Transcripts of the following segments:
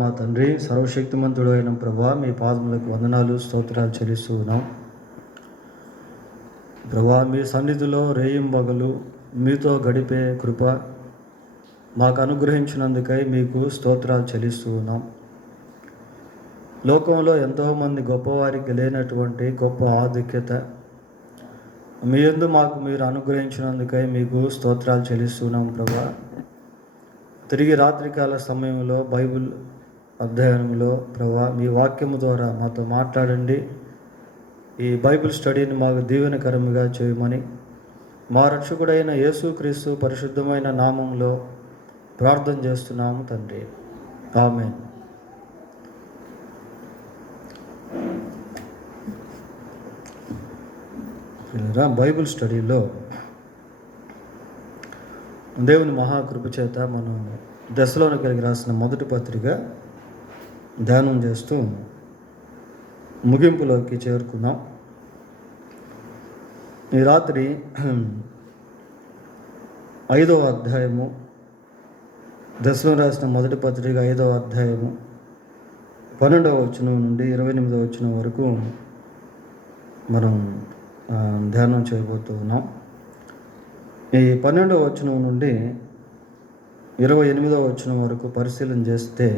మా తండ్రి, సర్వశక్తిమంతుడు అయిన ప్రభువా, మీ పాదములకు వందనాలు స్తోత్రాలు చెల్లిస్తూ ఉన్నాం. ప్రభువా, మీ సన్నిధిలో రేయింబగలు మీతో గడిపే కృప మాకు అనుగ్రహించినందుకై మీకు స్తోత్రాలు చెల్లిస్తూ ఉన్నాం. లోకంలో ఎంతోమంది గొప్పవారికి లేనటువంటి గొప్ప ఆధిక్యత మీ యందు మాకు మీరు అనుగ్రహించినందుకై మీకు స్తోత్రాలు చెల్లిస్తున్నాం. ప్రభువా, తిరిగి రాత్రికాల సమయంలో బైబిల్ అధ్యయనంలో ప్రభువా, మీ వాక్యము ద్వారా మాతో మాట్లాడండి. ఈ బైబిల్ స్టడీని మాకు దీవెనకరముగా చేయమని మా రక్షకుడైన యేసుక్రీస్తు పరిశుద్ధమైన నామంలో ప్రార్థన చేస్తున్నాము తండ్రి, ఆమేన్. బైబిల్ స్టడీలో దేవుని మహాకృప చేత మనం దశలోనికైకి రాసిన మొదటి పత్రిక ధ్యానం చేస్తూ ముగింపులోకి చేరుకున్నాం. ఈ రాత్రి 5వ అధ్యాయము, దశలో రాసిన మొదటి పత్రిక 5వ అధ్యాయము 12వ వచనం నుండి 28వ వచనం వరకు మనం ధ్యానం చేయబోతూ ఉన్నాం. ఈ 12వ వచనం నుండి 28వ వచనం వరకు పరిశీలన చేస్తే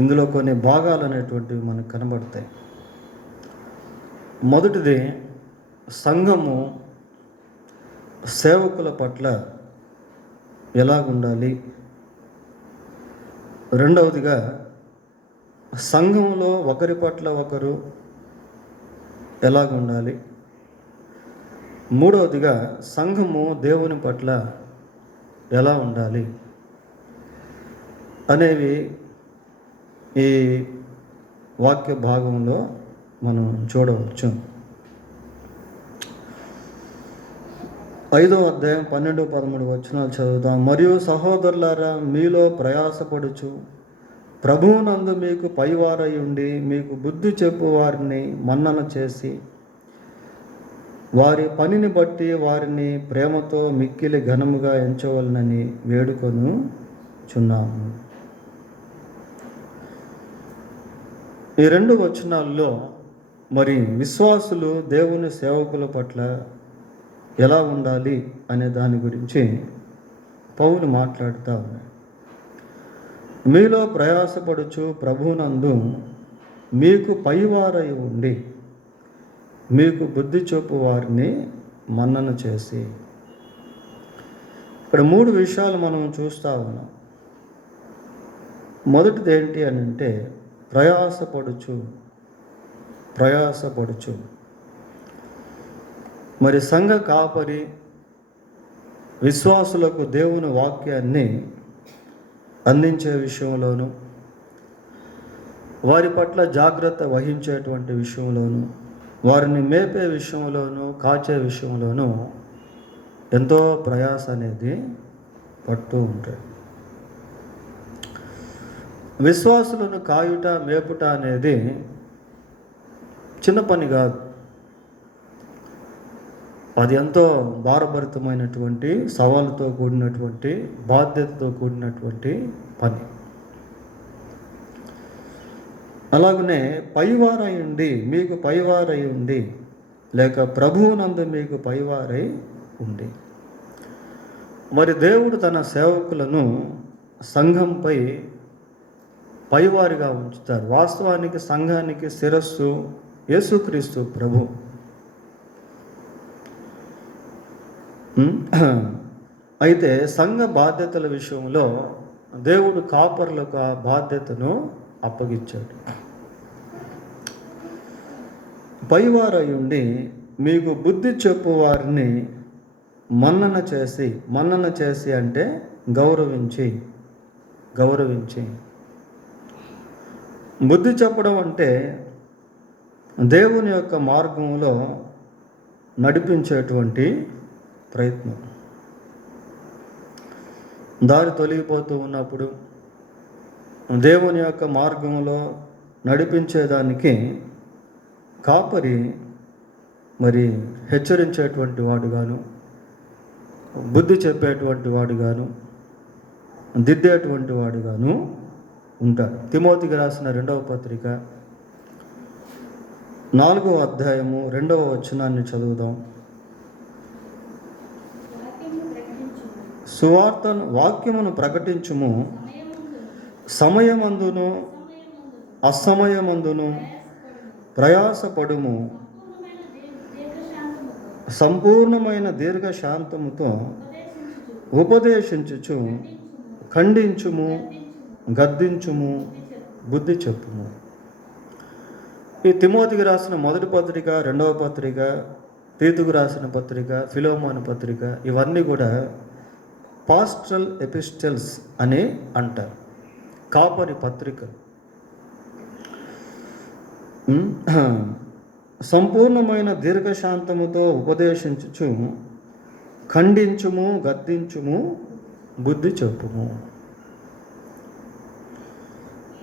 ఇందులో కొన్ని భాగాలు అనేటువంటివి మనకు కనబడతాయి. మొదటిది, సంఘము సేవకుల పట్ల ఎలాగుండాలి. రెండవదిగా, సంఘంలో ఒకరి పట్ల ఒకరు ఎలాగుండాలి. మూడవదిగా, సంఘము దేవుని పట్ల ఎలా ఉండాలి అనేవి ఈ వాక్య భాగంలో మనం చూడవచ్చు. 5వ అధ్యాయం 12-13 వచనాలు చదువుదాం. మరియు సహోదరులారా, మీలో ప్రయాసపడుచు ప్రభువునందు మీకు పైవారై ఉండి మీకు బుద్ధి చెప్పు వారిని మన్నన చేసి వారి పనిని బట్టి వారిని ప్రేమతో మిక్కిలి ఘనముగా ఎంచవలనని వేడుకొనుచున్నాము. ఈ 2 వచనాల్లో మరి విశ్వాసులు దేవుని సేవకుల పట్ల ఎలా ఉండాలి అనే దాని గురించి పౌలు మాట్లాడుతూ ఉన్నాడు. మీలో ప్రయాసపడుచు ప్రభువునందు మీకు పైవారై ఉండి మీకు బుద్ధి చూపు వారిని మన్నన చేసి. ఇక్కడ 3 విషయాలు మనం చూస్తూ ఉన్నాం. మొదటిది ఏంటి అని అంటే, ప్రయాసపడుచు. మరి సంఘ కాపరి విశ్వాసులకు దేవుని వాక్యాన్ని అందించే విషయంలోను, వారి పట్ల జాగ్రత్త వహించేటువంటి విషయంలోను, వారిని మేపే విషయంలోనూ కాచే విషయంలోనూ ఎంతో ప్రయాస అనేది పడుతూ ఉంటాడు. విశ్వాసులను కాయుట మేపుట అనేది చిన్న పని కాదు. అది ఎంతో భారభరితమైనటువంటి, సవాలుతో కూడినటువంటి, బాధ్యతతో కూడినటువంటి పని. అలాగనే పైవారై ఉండి మీకు పైవారై ఉండి, లేక ప్రభువునందు మీకు పైవారై ఉండి. మరి దేవుడు తన సేవకులను సంఘంపై పైవారిగా ఉంచుతారు. వాస్తవానికి సంఘానికి శిరస్సు యేసుక్రీస్తు ప్రభు. అయితే సంఘ బాధ్యతల విషయంలో దేవుడు కాపరులకు ఆ బాధ్యతను అప్పగించాడు. పైవారై ఉండి మీకు బుద్ధి చెప్పు వారిని మన్నన చేసి అంటే గౌరవించి. బుద్ధి చెప్పడం అంటే దేవుని యొక్క మార్గంలో నడిపించేటువంటి ప్రయత్నం. దారి తొలగిపోతూ ఉన్నప్పుడు దేవుని యొక్క మార్గంలో నడిపించేదానికి కాపరి మరి హెచ్చరించేటువంటి వాడుగాను, బుద్ధి చెప్పేటువంటి వాడుగాను, దిద్దేటువంటి వాడుగాను ఉంటారు. తిమోతికి రాసిన 2వ పత్రిక 4వ అధ్యాయము 2వ వచనాన్ని చదువుదాం. వాక్యమును ప్రకటించుము, సమయమందును అసమయమందును ప్రయాసపడుము, సంపూర్ణమైన దీర్ఘశాంతముతో ఉపదేశించుచు ఖండించుము, గద్దించుము, బుద్ధి చెప్పుము. ఈ తిమోతికి రాసిన 1వ పత్రిక, 2వ పత్రిక, తీతుకు రాసిన పత్రిక, ఫిలోమోను పత్రిక, ఇవన్నీ కూడా పాస్టరల్ ఎపిస్టల్స్ అని అంటారు, కాపరి పత్రికలు. సంపూర్ణమైన దీర్ఘశాంతముతో ఉపదేశించుచు ఖండించుము, గద్దించుము, బుద్ధి చెప్పుము.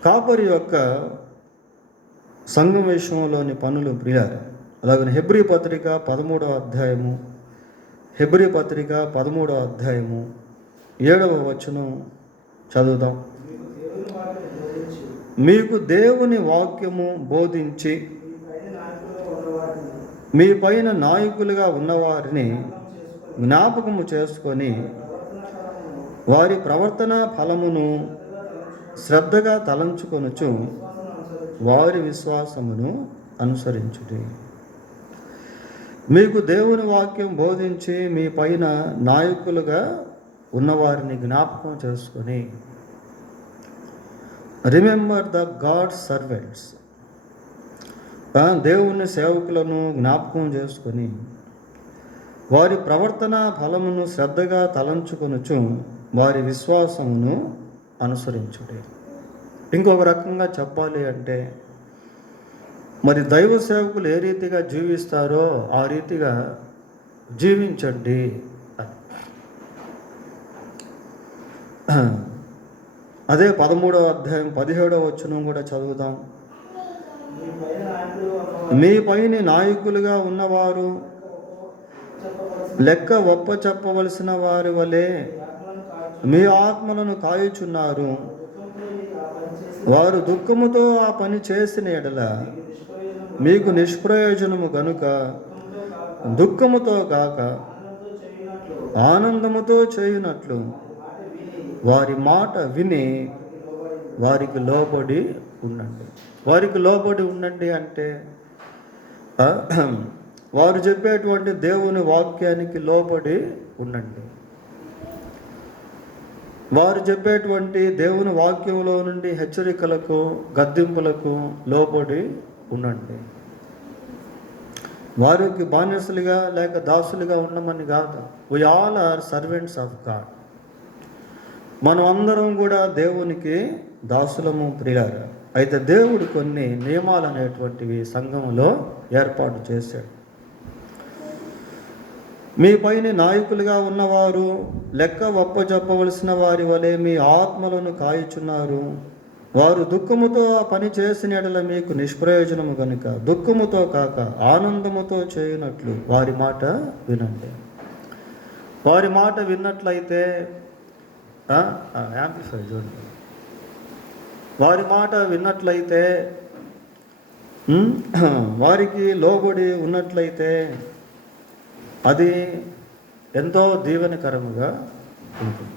కాపరి యొక్క సంఘం విషయంలోని పనులు ప్రియారు. అలాగే హెబ్రీ పత్రిక 13వ అధ్యాయము, హెబ్రీ పత్రిక 13వ అధ్యాయము 7వ వచనం చదువుదాం. మీకు దేవుని వాక్యము బోధించి మీ పైన నాయకులుగా ఉన్నవారిని జ్ఞాపకము చేసుకొని వారి ప్రవర్తన ఫలమును శ్రద్ధగా తలంచుకొనుచు వారి విశ్వాసమును అనుసరించుడి. మీకు దేవుని వాక్యం బోధించి మీ పైన నాయకులుగా ఉన్నవారిని జ్ఞాపకం చేసుకొని, రిమెంబర్ ద గాడ్ సర్వెంట్స్, దేవుని సేవకులను జ్ఞాపకం చేసుకొని వారి ప్రవర్తన ఫలమును శ్రద్ధగా తలంచుకొనుచు వారి విశ్వాసమును అనుసరించుడి. ఇంకొక రకంగా చెప్పాలి అంటే, మరి దైవ సేవకులు ఏ రీతిగా జీవిస్తారో ఆ రీతిగా జీవించండి. అదే 13వ అధ్యాయం 17వ వచనం కూడా చదువుదాం. మీ పైన నాయకులుగా ఉన్నవారు లెక్క ఒప్ప చెప్పవలసిన వారి వలె మీ ఆత్మలను కాయుచున్నారు. వారు దుఃఖముతో ఆ పని చేసిన ఎడల మీకు నిష్ప్రయోజనము గనుక దుఃఖముతో గాక ఆనందముతో చేయునట్లు వారి మాట విని వారికి లోబడి ఉండండి. వారికి లోబడి ఉండండి అంటే వారు చెప్పేటువంటి దేవుని వాక్యానికి లోబడి ఉండండి. వారు చెప్పేటువంటి దేవుని వాక్యంలో నుండి హెచ్చరికలకు, గద్దింపులకు లోబడి ఉండండి. వారికి బానిసలుగా లేక దాసులుగా ఉండమని కాదు. We all are servants of God. మనం అందరం కూడా దేవునికి దాసులము, ప్రియులారా. అయితే దేవుడు కొన్ని నియమాలు అనేటువంటివి సంఘంలో ఏర్పాటు చేశాడు. మీ పైన నాయకులుగా ఉన్నవారు లెక్క ఒప్ప చెప్పవలసిన వారి వలె మీ ఆత్మలను కాయుచున్నారు. వారు దుఃఖముతో ఆ పని చేసిన ఎడల మీకు నిష్ప్రయోజనము కనుక దుఃఖముతో కాక ఆనందముతో చేయునట్లు వారి మాట వినండి. వారి మాట విన్నట్లయితే యాంప్లిఫై చూడండి. వారి మాట విన్నట్లయితే, వారికి లోబడి ఉన్నట్లయితే అది ఎంతో దీవెనకరముగా ఉంటుంది.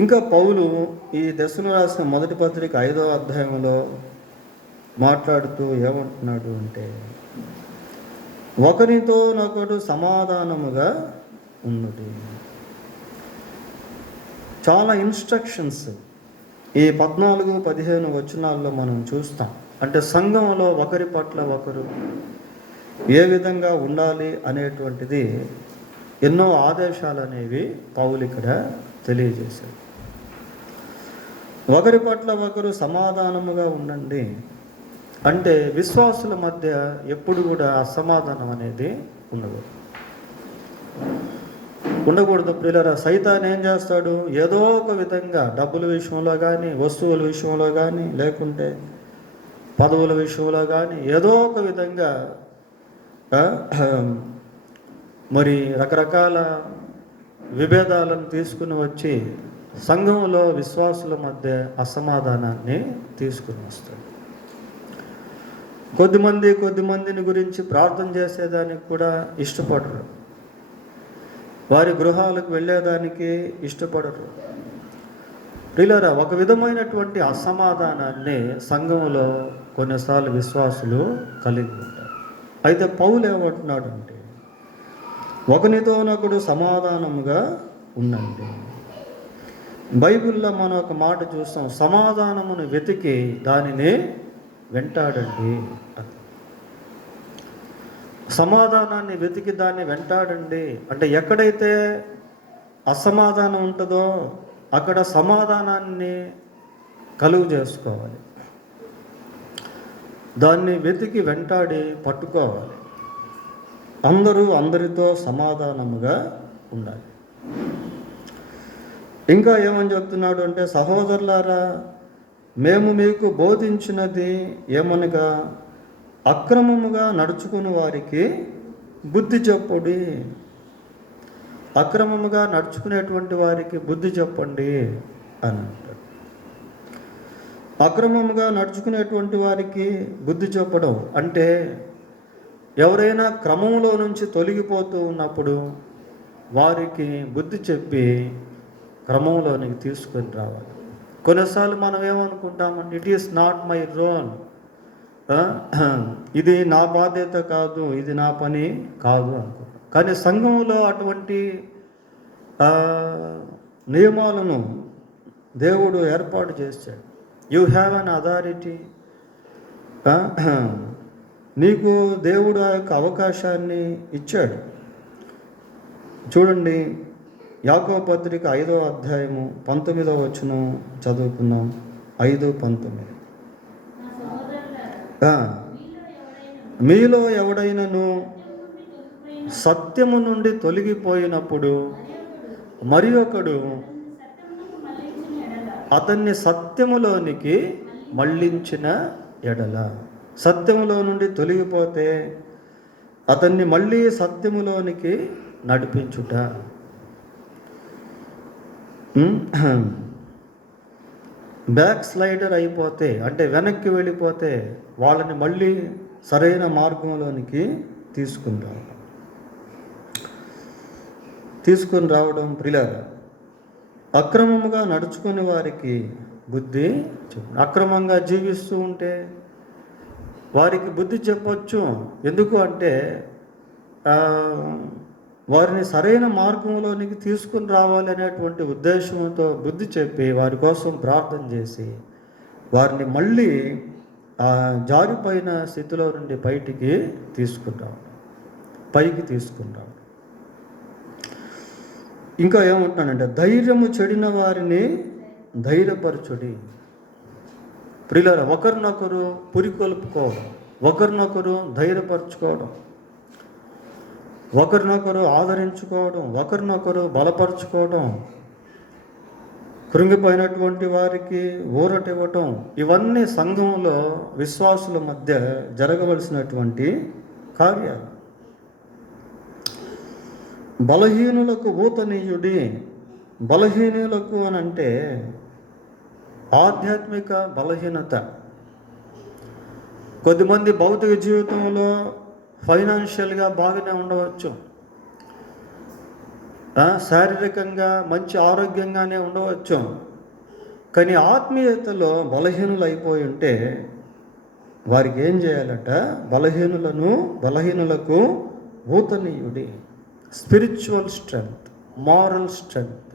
ఇంకా పౌలు ఈ దశను రాసిన 1వ పత్రిక 5వ అధ్యాయంలో మాట్లాడుతూ ఏమంటున్నాడు అంటే, ఒకరితో నొకడు సమాధానముగా ఉన్నది. చాలా ఇన్స్ట్రక్షన్స్ ఈ 14-15 వచనాల్లో మనం చూస్తాం. అంటే సంఘంలో ఒకరి పట్ల ఒకరు ఏ విధంగా ఉండాలి అనేటువంటిది ఎన్నో ఆదేశాలు అనేవి పౌలు ఇక్కడ తెలియజేశారు. ఒకరి పట్ల ఒకరు సమాధానముగా ఉండండి అంటే విశ్వాసుల మధ్య ఎప్పుడు కూడా అసమాధానం అనేది ఉండకూడదు ప్రియులారా. సైతాన్ ఏం చేస్తాడు? ఏదో ఒక విధంగా డబ్బుల విషయంలో కానీ, వస్తువుల విషయంలో కానీ, లేకుంటే పదవుల విషయంలో కానీ ఏదో ఒక విధంగా మరి రకరకాల విభేదాలను తీసుకుని వచ్చి సంఘంలో విశ్వాసుల మధ్య అసమాధానాన్ని తీసుకుని వస్తుంది. కొద్దిమందిని గురించి ప్రార్థన చేసేదానికి కూడా ఇష్టపడరు, వారి గృహాలకు వెళ్ళేదానికి ఇష్టపడరు. ప్రియులారా, ఒక విధమైనటువంటి అసమాధానాన్ని సంఘంలో కొన్నిసార్లు విశ్వాసులు కలిగి ఉంటారు. అయితే పౌలు ఏమంటున్నాడు అంటే, ఒకనితోనొకడు సమాధానముగా ఉండండి. బైబిల్లో మనం ఒక మాట చూస్తాం, సమాధానమును వెతికి దానిని వెంటాడండి. సమాధానాన్ని వెతికి దాన్ని వెంటాడండి అంటే ఎక్కడైతే అసమాధానం ఉంటుందో అక్కడ సమాధానాన్ని కలుగు చేసుకోవాలి, దాన్ని వెతికి వెంటాడి పట్టుకోవాలి. అందరితో సమాధానముగా ఉండాలి. ఇంకా ఏమని చెప్తున్నాడు అంటే, సహోదరులారా, మేము మీకు బోధించినది ఏమనగా అక్రమముగా నడుచుకుని వారికి బుద్ధి చెప్పుడి. అక్రమముగా నడుచుకునేటువంటి వారికి బుద్ధి చెప్పండి అని అంటాడు. అక్రమముగా నడుచుకునేటువంటి వారికి బుద్ధి చెప్పడం అంటే ఎవరైనా క్రమంలో నుంచి తొలగిపోతూ ఉన్నప్పుడు వారికి బుద్ధి చెప్పి క్రమంలోనికి తీసుకొని రావాలి. కొన్నిసార్లు మనం ఏమనుకుంటామంటే, it is not my role, ఇది నా బాధ్యత కాదు, ఇది నా పని కాదు అనుకుంటాం. కానీ సంఘంలో అటువంటి నియమాలను దేవుడు ఏర్పాటు చేశాడు. You have an authority. నీకు దేవుడు ఆ యొక్క అవకాశాన్ని ఇచ్చాడు. చూడండి, యాకోబు పత్రిక 5వ అధ్యాయము 19వ వచనం చదువుకున్నాం. 5:19. మీలో ఎవడైనను సత్యము నుండి తొలగిపోయినప్పుడు మరి ఒకడు అతన్ని సత్యములోనికి మళ్ళించిన ఎడల, సత్యములో నుండి తొలగిపోతే అతన్ని మళ్ళీ సత్యములోనికి నడిపించుట. బ్యాక్ స్లైడర్ అయిపోతే అంటే వెనక్కి వెళ్ళిపోతే వాళ్ళని మళ్ళీ సరైన మార్గంలోనికి తీసుకుని రావడం. ప్రియులారా, అక్రమముగా నడుచుకునే వారికి బుద్ధి చెప్పు. అక్రమంగా జీవిస్తూ ఉంటే వారికి బుద్ధి చెప్పొచ్చు. ఎందుకు అంటే వారిని సరైన మార్గంలోనికి తీసుకుని రావాలి అనేటువంటి ఉద్దేశంతో బుద్ధి చెప్పి వారి కోసం ప్రార్థన చేసి వారిని మళ్ళీ జారిపోయిన స్థితిలో నుండి పైకి తీసుకుంటాం. ఇంకా ఏమంటున్నానంటే, ధైర్యము చెడిన వారిని ధైర్యపరచుడి. ప్రియులారా, ఒకరినొకరు పురికొల్పుకోవడం, ఒకరినొకరు ధైర్యపరచుకోవడం, ఒకరినొకరు ఆదరించుకోవడం, ఒకరినొకరు బలపరుచుకోవడం, కృంగిపోయినటువంటి వారికి ఊరటివ్వటం, ఇవన్నీ సంఘంలో విశ్వాసుల మధ్య జరగవలసినటువంటి కార్యాలు. బలహీనులకు ఊతనీయుడి. బలహీనులకు అని అంటే ఆధ్యాత్మిక బలహీనత. కొద్దిమంది భౌతిక జీవితంలో ఫైనాన్షియల్గా బాగానే ఉండవచ్చు, శారీరకంగా మంచి ఆరోగ్యంగానే ఉండవచ్చు, కానీ ఆత్మీయతలో బలహీనులు అయిపోయి ఉంటే వారికి ఏం చేయాలట? బలహీనులకు ఊతనీయుడి. స్పిరిచువల్ స్ట్రెంగ్త్, మారల్ స్ట్రెంగ్త్,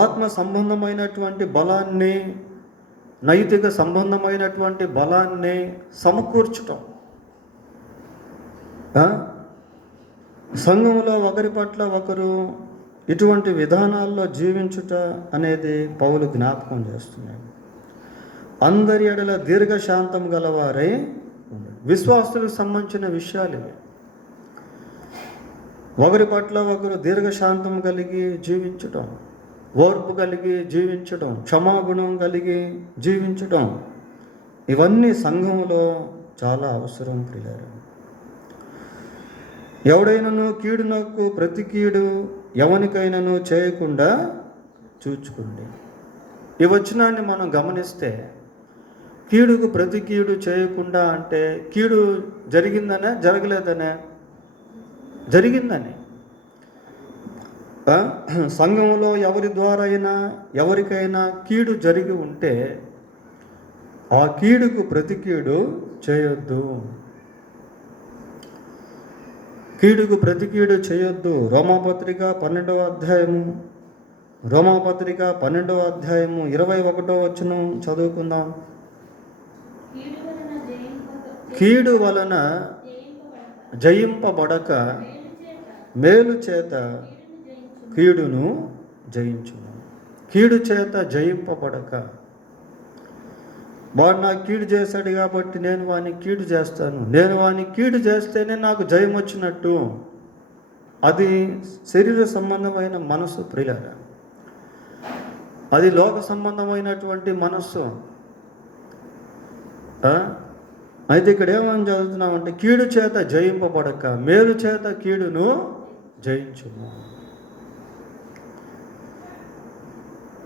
ఆత్మ సంబంధమైనటువంటి బలాన్ని, నైతిక సంబంధమైనటువంటి బలాన్ని సమకూర్చటం. సంఘంలో ఒకరి పట్ల ఒకరు ఇటువంటి విధానాల్లో జీవించుట అనేది పౌలు జ్ఞాపకం చేస్తున్నాడు. అందరి ఎడల దీర్ఘశాంతం గలవారై విశ్వాసులకు సంబంధించిన విషయాలు ఇవి. ఒకరి పట్ల ఒకరు దీర్ఘశాంతం కలిగి జీవించటం, ఓర్పు కలిగి జీవించడం, క్షమాగుణం కలిగి జీవించడం, ఇవన్నీ సంఘంలో చాలా అవసరం. ప్రియులారా, ఎవడైనను కీడునకు ప్రతి కీడు ఎవనికైనాను చేయకుండా చూచుకోండి. ఈ వచనాన్ని మనం గమనిస్తే కీడుకు ప్రతి కీడు చేయకుండా అంటే కీడు జరిగిందనే జరగలేదనే? జరిగిందని. సంఘంలో ఎవరి ద్వారా అయినా ఎవరికైనా కీడు జరిగి ఉంటే ఆ కీడుకు ప్రతి కీడు చేయొద్దు. కీడుకు ప్రతి కీడు చేయొద్దు. రోమాపత్రిక 12వ అధ్యాయము 21వ వచనం చదువుకుందాం. కీడు వలన జయింపబడక మేలు చేత కీడును జయించుము. కీడు చేత జయింపబడక, వాడు నాకు కీడు చేశాడు కాబట్టి నేను వానికి కీడు చేస్తాను, నేను వానికి కీడు చేస్తేనే నాకు జయం వచ్చినట్టు. అది శరీర సంబంధమైన మనసు ప్రియులారా. అది లోక సంబంధమైనటువంటి మనస్సు. అయితే ఇక్కడ ఏమని చదువుతున్నామంటే కీడు చేత జయింపబడక మేలు చేత కీడును జయించుము.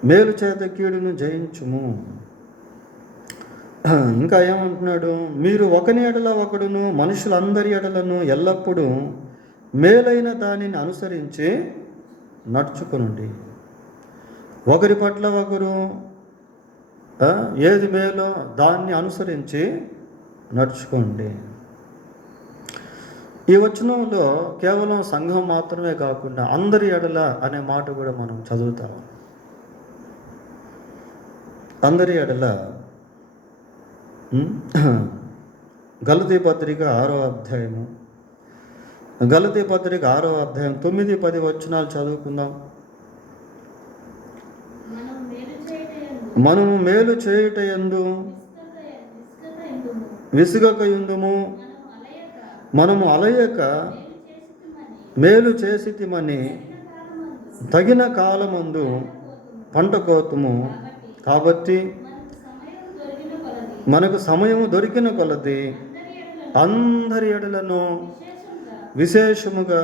మేలు చేత కీడును జయించుము. ఇంకా ఏమంటున్నాడు? మీరు ఒకని ఎడల ఒకడును మనుషులందరి ఎడలను ఎల్లప్పుడూ మేలైన దానిని అనుసరించి నడుచుకునండి. ఒకరి పట్ల ఒకరు ఏది మేలో దాన్ని అనుసరించి నడుచుకోండి. ఈ వచనంలో కేవలం సంఘం మాత్రమే కాకుండా అందరి ఎడల అనే మాట కూడా మనం చదువుతాం. అందరి ఎడల. గలతీ పత్రిక 6వ అధ్యాయము 9-10 వచనాలు చదువుకుందాం. మనము మేలు చేయుటయందు విసుగకయుందుము, మనము అలయక మేలు చేసితిమని తగిన కాలమందు పంట కోతుము. కాబట్టి మనకు సమయము దొరికిన కొలది అందరి ఎడలను విశేషముగా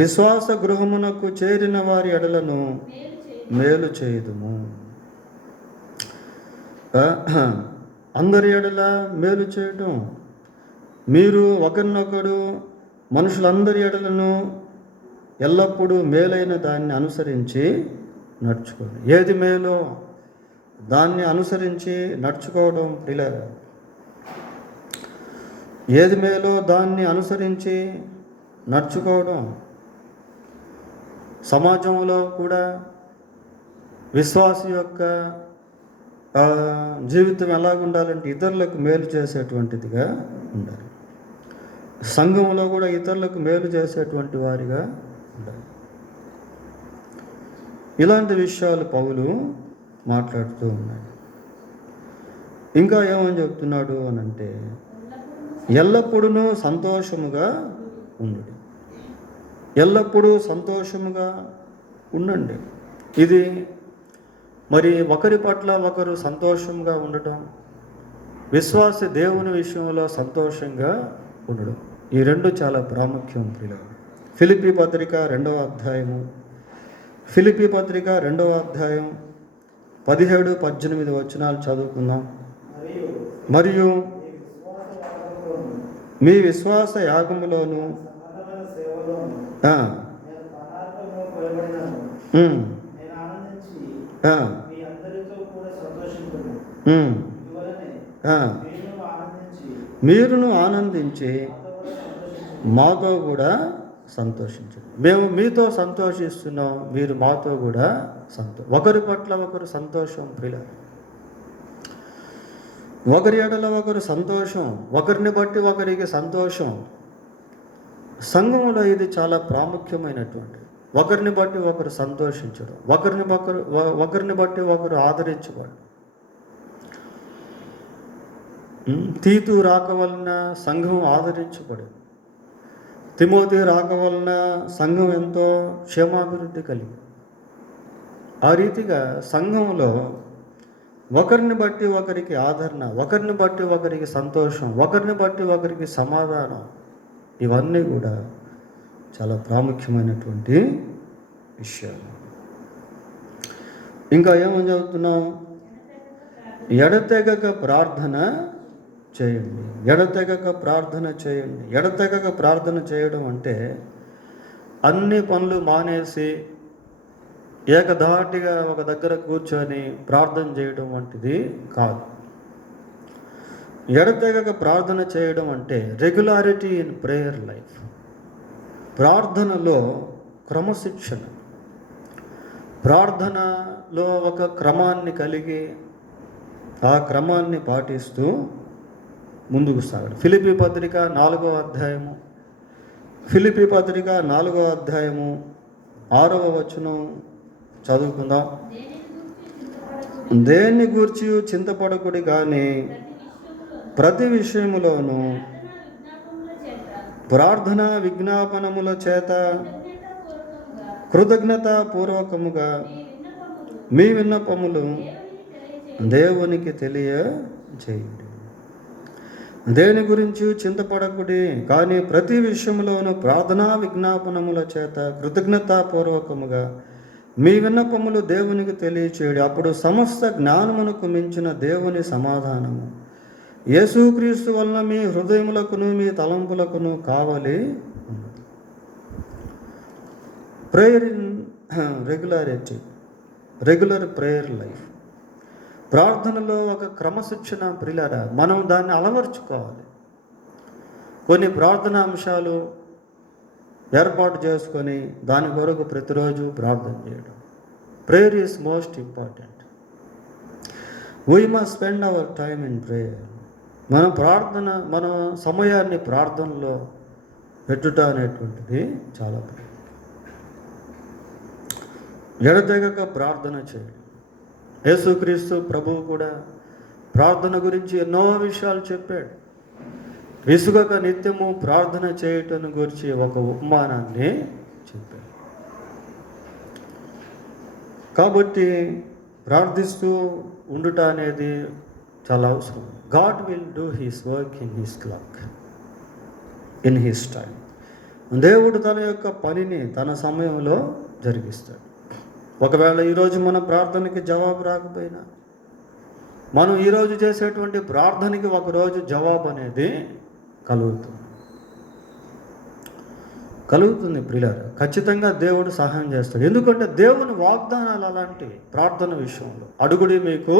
విశ్వాస గృహమునకు చేరిన వారి ఎడలను మేలు చేయుదుము. అందరి ఎడల మేలు చేయటం. మీరు ఒకరినొకడు మనుషులందరి ఎడలను ఎల్లప్పుడూ మేలైన దాన్ని అనుసరించి నడుచుకోండి. ఏది మేలో దాన్ని అనుసరించి నడుచుకోవడం ప్రియులారా. ఏది మేలో దాన్ని అనుసరించి నడుచుకోవడం. సమాజంలో కూడా విశ్వాసి యొక్క జీవితం ఎలాగుండాలంటే ఇతరులకు మేలు చేసేటువంటిదిగా ఉండాలి. సంఘంలో కూడా ఇతరులకు మేలు చేసేటువంటి వారిగా ఉండాలి. ఇలాంటి విషయాలు పౌలు మాట్లాడుతూ ఉన్నాడు. ఇంకా ఏమని చెప్తున్నాడు అని అంటే ఎల్లప్పుడూ సంతోషముగా ఉండండి. ఎల్లప్పుడూ సంతోషముగా ఉండండి. ఇది మరి ఒకరి పట్ల ఒకరు సంతోషంగా ఉండటం, విశ్వాసి దేవుని విషయంలో సంతోషంగా ఉండడం, ఈ రెండు చాలా ప్రాముఖ్యం ప్రియులారా. ఫిలిప్పీ పత్రిక 2వ అధ్యాయము 17-18 వచనాలు చదువుకుందాం. మరియు మీ విశ్వాస యాగములోను మీరును ఆనందించి మాతో కూడా సంతోషించండి. మేము మీతో సంతోషిస్తున్నాం, మీరు మాతో కూడా ఒకరి పట్ల ఒకరు సంతోషం ప్రియులారా. ఒకరి ఎడల ఒకరు సంతోషం, ఒకరిని బట్టి ఒకరికి సంతోషం. సంఘంలో ఇది చాలా ప్రాముఖ్యమైనటువంటి. ఒకరిని బట్టి ఒకరు సంతోషించడం, ఒకరిని బట్టి ఒకరు ఆదరించబడడం. తీతు రాక వలన సంఘం ఆదరించబడింది. తిమోతి రాక వలన సంఘం ఎంతో క్షేమాభివృద్ధి కలిగి. ఆ రీతిగా సంఘంలో ఒకరిని బట్టి ఒకరికి ఆదరణ, ఒకరిని బట్టి ఒకరికి సంతోషం, ఒకరిని బట్టి ఒకరికి సమాధానం, ఇవన్నీ కూడా చాలా ప్రాముఖ్యమైనటువంటి విషయాలు. ఇంకా ఏమని చదువుతున్నాం? ఎడతెగక ప్రార్థన చేయండి. ఎడతెగక ప్రార్థన చేయండి. ఎడతెగక ప్రార్థన చేయడం అంటే అన్ని పనులు మానేసి ఏకధాటిగా ఒక దగ్గర కూర్చొని ప్రార్థన చేయడం వంటిది కాదు. ఎడతెగక ప్రార్థన చేయడం అంటే రెగ్యులారిటీ ఇన్ ప్రేయర్ లైఫ్. ప్రార్థనలో క్రమశిక్షణ, ప్రార్థనలో ఒక క్రమాన్ని కలిగి ఆ క్రమాన్ని పాటిస్తూ ముందుకు సాగడం. ఫిలిప్పీ పత్రిక 4వ అధ్యాయము 6వ వచనం చదువుకుందాం. దేన్ని గూర్చి చింతపడకుడి కానీ ప్రతి విషయములోనూ ప్రార్థనా విజ్ఞాపనముల చేత కృతజ్ఞతాపూర్వకముగా మీ విన్నపములు దేవునికి తెలియజేయండి. దేని గురించి చింతపడకుడి కానీ ప్రతి విషయంలోనూ ప్రార్థనా విజ్ఞాపనముల చేత కృతజ్ఞతాపూర్వకముగా మీ విన్నపములు దేవునికి తెలియచేయడి. అప్పుడు సమస్త జ్ఞానమునకు మించిన దేవుని సమాధానము యేసుక్రీస్తు వలన మీ హృదయములకును మీ తలంపులకును కావలి. Prayer in regular prayer life. ప్రార్థనలో ఒక క్రమశిక్షణ ప్రియులారా, మనం దాన్ని అలవర్చుకోవాలి. కొన్ని ప్రార్థనా అంశాలు ఏర్పాటు చేసుకొని దాని కొరకు ప్రతిరోజు ప్రార్థన చేయడం. Prayer is most important. We must spend our time in prayer. మన సమయాన్ని ప్రార్థనలో పెట్టుట అనేటువంటిది చాలా ఎడతెగక ప్రార్థన చేయండి. యేసుక్రీస్తు ప్రభువు కూడా ప్రార్థన గురించి ఎన్నో విషయాలు చెప్పాడు. విసుగక నిత్యము ప్రార్థన చేయటం గురించి ఒక ఉపమానాన్ని చెప్పాడు. కాబట్టి ప్రార్థిస్తూ ఉండుట అనేది చాలా అవసరం. God will do his work in his clock, in his time. దేవుడు తన యొక్క పనిని తన సమయంలో జరిగిస్తాడు. ఒకవేళ ఈరోజు మన ప్రార్థనకి జవాబు రాకపోయినా, మనం ఈరోజు చేసేటువంటి ప్రార్థనకి ఒకరోజు జవాబు అనేది కలుగుతుంది ప్రియులారా. ఖచ్చితంగా దేవుడు సహాయం చేస్తాడు. ఎందుకంటే దేవుని వాగ్దానాలు అలాంటివి. ప్రార్థన విషయంలో అడుగుడి మీకు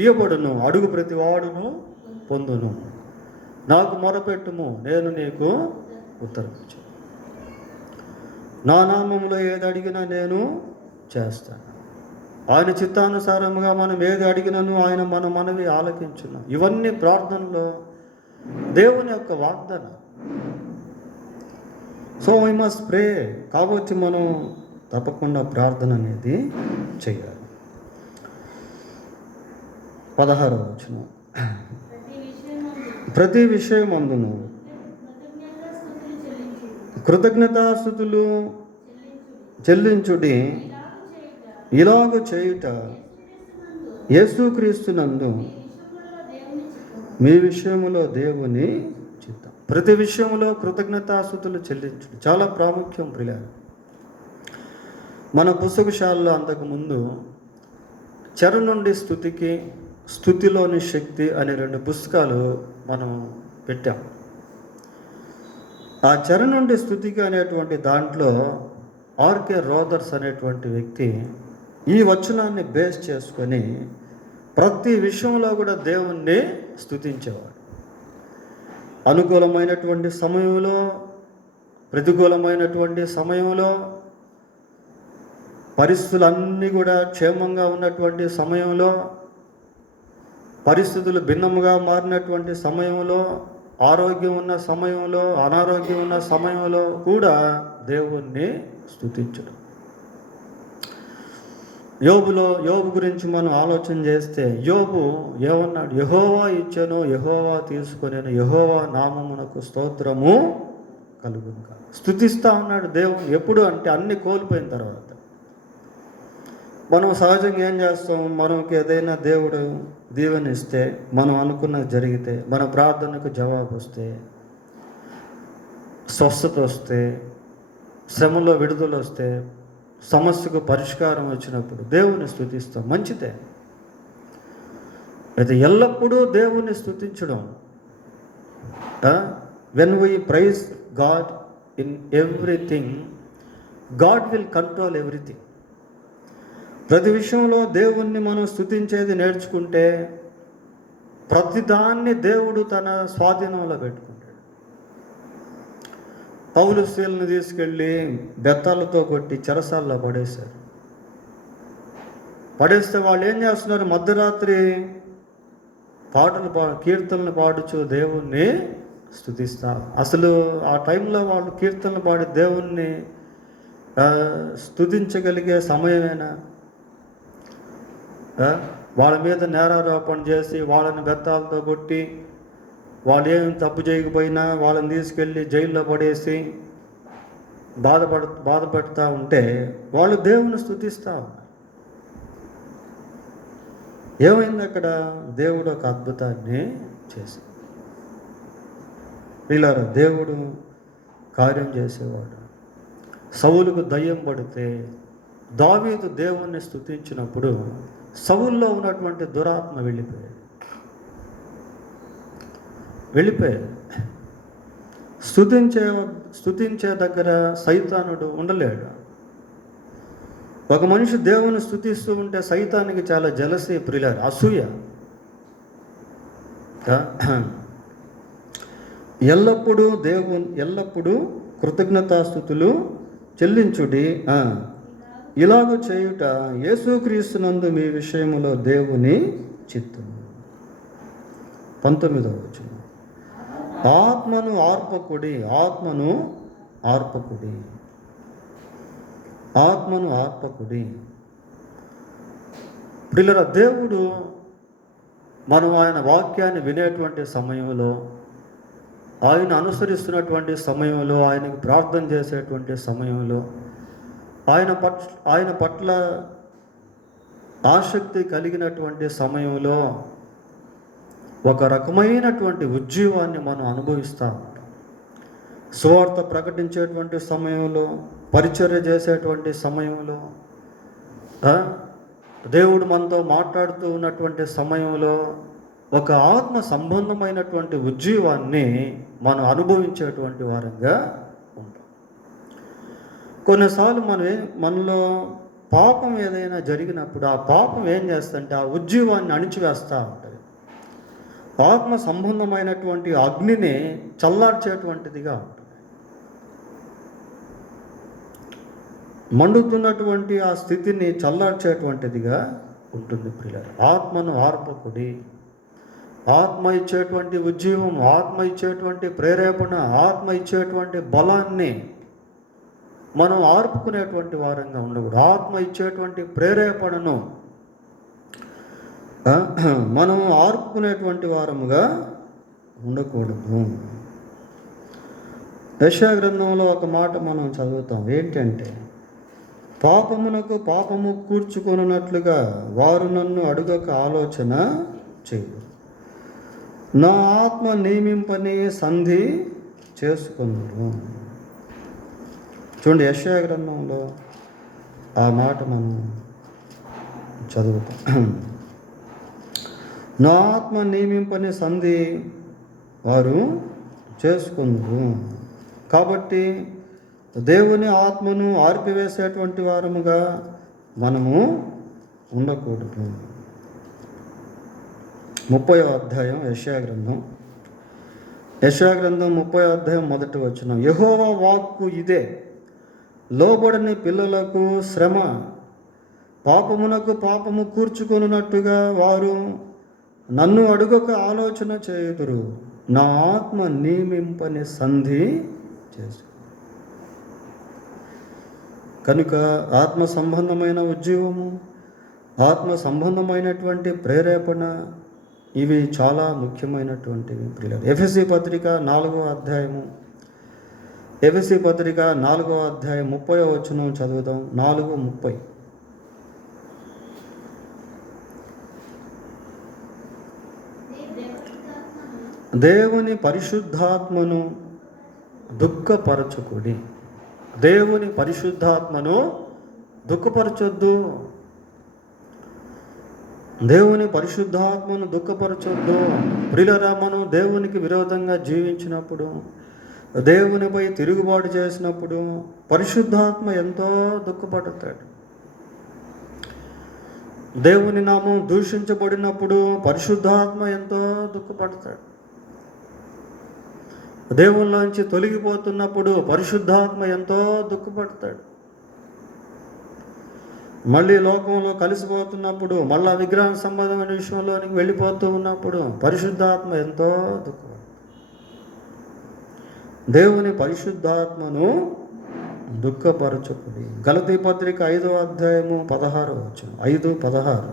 ఇయ్యబడును, అడుగు ప్రతి వాడును పొందును, నాకు మొరపెట్టుము నేను నీకు ఉత్తరమిచ్చు, నా నామములో ఏది అడిగినా నేను చేస్తాను. ఆయన చిత్తానుసారముగా మనం ఏది అడిగినను ఆయన మన మనవి ఆలకించును. ఇవన్నీ ప్రార్థనలో దేవుని యొక్క వాగ్దానం. సో వీ మస్ట్ ప్రే. కాబట్టి మనం తప్పకుండా ప్రార్థన అనేది చేయాలి. 16వ వచనం, ప్రతి విషయమందును కృతజ్ఞతాస్తుతులు చెల్లించుడి. ఇలాగ చేయుట యేసుక్రీస్తునందు మీ విషయములో దేవుని చిత్తం. ప్రతి విషయంలో కృతజ్ఞతాస్తుతులు చెల్లించుడు చాలా ప్రాముఖ్యం ప్రియులారా. మన పుస్తకశాలలో అంతకుముందు చెర నుండి స్తుతికి, స్తుతిలోని శక్తి అనే 2 పుస్తకాలు మనం పెట్టాం. ఆ చెర నుండి స్తుతికి అనేటువంటి దాంట్లో ఆర్కే రోదర్స్ అనేటువంటి వ్యక్తి ఈ వచనాన్ని బేస్ చేసుకొని ప్రతి విషయంలో కూడా దేవుణ్ణి స్తుతించేవాడు. అనుకూలమైనటువంటి సమయంలో, ప్రతికూలమైనటువంటి సమయంలో, పరిస్థితులన్నీ కూడా క్షేమంగా ఉన్నటువంటి సమయంలో, పరిస్థితులు భిన్నముగా మారినటువంటి సమయంలో, ఆరోగ్యం ఉన్న సమయంలో, అనారోగ్యం ఉన్న సమయంలో కూడా దేవుణ్ణి స్తుతించడం. యోబు గురించి మనం ఆలోచన చేస్తే యోబు ఏమన్నాడు? యెహోవా ఇచ్చెను, యెహోవా తీసుకొనెను, యెహోవా నామమునకు స్తోత్రము కలుగును. స్తుతిస్తా ఉన్నాడు దేవుని. ఎప్పుడు అంటే అన్ని కోల్పోయిన తర్వాత. మనం సహజంగా ఏం చేస్తాం? మనకి ఏదైనా దేవుడు దీవెనిస్తే, మనం అనుకున్నది జరిగితే, మన ప్రార్థనకు జవాబు వస్తే, స్వస్థత వస్తే, శ్రమలో విడుదల వస్తే, సమస్యకు పరిష్కారం వచ్చినప్పుడు దేవుని స్తుతిస్తాం, మంచిదే. అయితే ఎల్లప్పుడూ దేవుని స్తుతించడం, when we praise God in everything, God will control everything. ప్రతి విషయంలో దేవుణ్ణి మనం స్తుతించేది నేర్చుకుంటే ప్రతిదాన్ని దేవుడు తన స్వాధీనంలో పెట్టుకుంటాడు. పౌలు స్త్రీలను తీసుకెళ్ళి బెత్తాలతో కొట్టి చెరసాల్లో పడేశారు. పడేస్తే వాళ్ళు ఏం చేస్తున్నారు? మధ్యరాత్రి కీర్తనలు పాడుచు దేవుణ్ణి స్తుతిస్తారు. అసలు ఆ టైంలో వాళ్ళు కీర్తనలు పాడి దేవుణ్ణి స్తుతించగలిగే సమయమేనా? వాళ్ళ మీద నేరారోపణ చేసి వాళ్ళని బెత్తాలతో కొట్టి వాళ్ళు ఏం తప్పు చేయకపోయినా వాళ్ళని తీసుకెళ్ళి జైల్లో పడేసి బాధపడుతూ ఉంటే వాళ్ళు దేవుని స్తుతిస్తూ ఉన్నారు. ఏమైంది అక్కడ? దేవుడు ఒక అద్భుతాన్ని చేశాడు. వీళ్ళారా, దేవుడు కార్యం చేసేవాడు. సౌలుకు దయ్యం పడితే దావీదు దేవుణ్ణి స్తుతించినప్పుడు సౌల్లో ఉన్నటువంటి దురాత్మ వెళ్ళిపోయాడు. స్తుతించే దగ్గర సైతానుడు ఉండలేడు. ఒక మనిషి దేవుని స్తుతిస్తూ ఉంటే సైతానికి చాలా జలసి, ప్రియులారు, అసూయ. ఎల్లప్పుడూ కృతజ్ఞతాస్తుతులు చెల్లించుడి, ఇలాగ చేయుట యేసుక్రీస్తునందు మీ విషయములో దేవుని చిత్తము. 19వ వచనం, ఆత్మను ఆర్పకుడి. ప్రియులార, దేవుడు మనం ఆయన వాక్యాన్ని వినేటువంటి సమయంలో, ఆయన అనుసరిస్తున్నటువంటి సమయంలో, ఆయనకు ప్రార్థన చేసేటువంటి సమయంలో, ఆయన పట్ల ఆసక్తి కలిగినటువంటి సమయంలో ఒక రకమైనటువంటి ఉజ్జీవాన్ని మనం అనుభవిస్తూ ఉంటాం. సువార్త ప్రకటించేటువంటి సమయంలో, పరిచర్య చేసేటువంటి సమయంలో, దేవుడు మనతో మాట్లాడుతూ ఉన్నటువంటి సమయంలో ఒక ఆత్మ సంబంధమైనటువంటి ఉజ్జీవాన్ని మనం అనుభవించేటువంటి వారంగా ఉంటాం. కొన్నిసార్లు మనలో పాపం ఏదైనా జరిగినప్పుడు ఆ పాపం ఏం చేస్తుంటే ఆ ఉజ్జీవాన్ని అణిచివేస్తూ ఉంటుంది. ఆత్మ సంబంధమైనటువంటి అగ్నిని చల్లార్చేటువంటిదిగా ఉంటుంది. మండుతున్నటువంటి ఆ స్థితిని చల్లార్చేటువంటిదిగా ఉంటుంది. ప్రియులారా, ఆత్మను ఆర్పకుడి. ఆత్మ ఇచ్చేటువంటి ఉజ్జీవం, ఆత్మ ఇచ్చేటువంటి ప్రేరేపణ, ఆత్మ ఇచ్చేటువంటి బలాన్ని మనం ఆర్పుకునేటువంటి వారంగా ఉండకూడదు. ఆత్మ ఇచ్చేటువంటి ప్రేరేపణను మనం ఆర్పుకునేటువంటి వారముగా ఉండకూడదు. యెషయా గ్రంథంలో ఒక మాట మనం చదువుతాం. ఏంటంటే, పాపమునకు పాపము కూర్చుకొనున్నట్లుగా వారు నన్ను అడుగక ఆలోచన చేయు, నా ఆత్మ నియమింపని సంధి చేసుకొనురు. చూడండి, యెషయా గ్రంథంలో ఆ మాట మనం చదువుతాం. నా ఆత్మ నియమింపని సంధి వారు చేసుకుందరు. కాబట్టి దేవుని ఆత్మను ఆర్పివేసేటువంటి వారముగా మనము ఉండకూడదు. 30వ అధ్యాయం యెషయా గ్రంథం 30వ అధ్యాయం 1వ వచనం, యెహోవా వాక్కు ఇదే, లోబడని పిల్లలకు శ్రమ, పాపమునకు పాపము కూర్చుకొనున్నట్టుగా వారు నన్ను అడుగక ఆలోచన చేయుదురు, నా ఆత్మ నియమింపని సంధి చేసు. కనుక ఆత్మ సంబంధమైన ఉజ్జీవము, ఆత్మ సంబంధమైనటువంటి ప్రేరేపణ, ఇవి చాలా ముఖ్యమైనటువంటివి. ప్రియులారా, ఎఫెసీ పత్రిక 4వ అధ్యాయము 30వ వచనం చదువుదాం. 4:30, దేవుని పరిశుద్ధాత్మను దుఃఖపరచుకుడి. దేవుని పరిశుద్ధాత్మను దుఃఖపరచొద్దు. దేవుని పరిశుద్ధాత్మను దుఃఖపరచొద్దు. ప్రియులారా, మనం దేవునికి విరోధంగా జీవించినప్పుడు, దేవునిపై తిరుగుబాటు చేసినప్పుడు పరిశుద్ధాత్మ ఎంతో దుఃఖపడతాడు. దేవుని నామం దూషించబడినప్పుడు పరిశుద్ధాత్మ ఎంతో దుఃఖపడతాడు. దేవుళ్ళలోంచి తొలగిపోతున్నప్పుడు పరిశుద్ధాత్మ ఎంతో దుఃఖపడతాడు. మళ్ళీ లోకంలో కలిసిపోతున్నప్పుడు, మళ్ళా విగ్రహ సంబంధమైన విషయంలోనికి వెళ్ళిపోతూ ఉన్నప్పుడు పరిశుద్ధాత్మ ఎంతో దుఃఖపడతాడు. దేవుని పరిశుద్ధాత్మను దుఃఖపరచుకుడి. గలతీ పత్రిక 5వ అధ్యాయము 16వ వచనం. 5:16.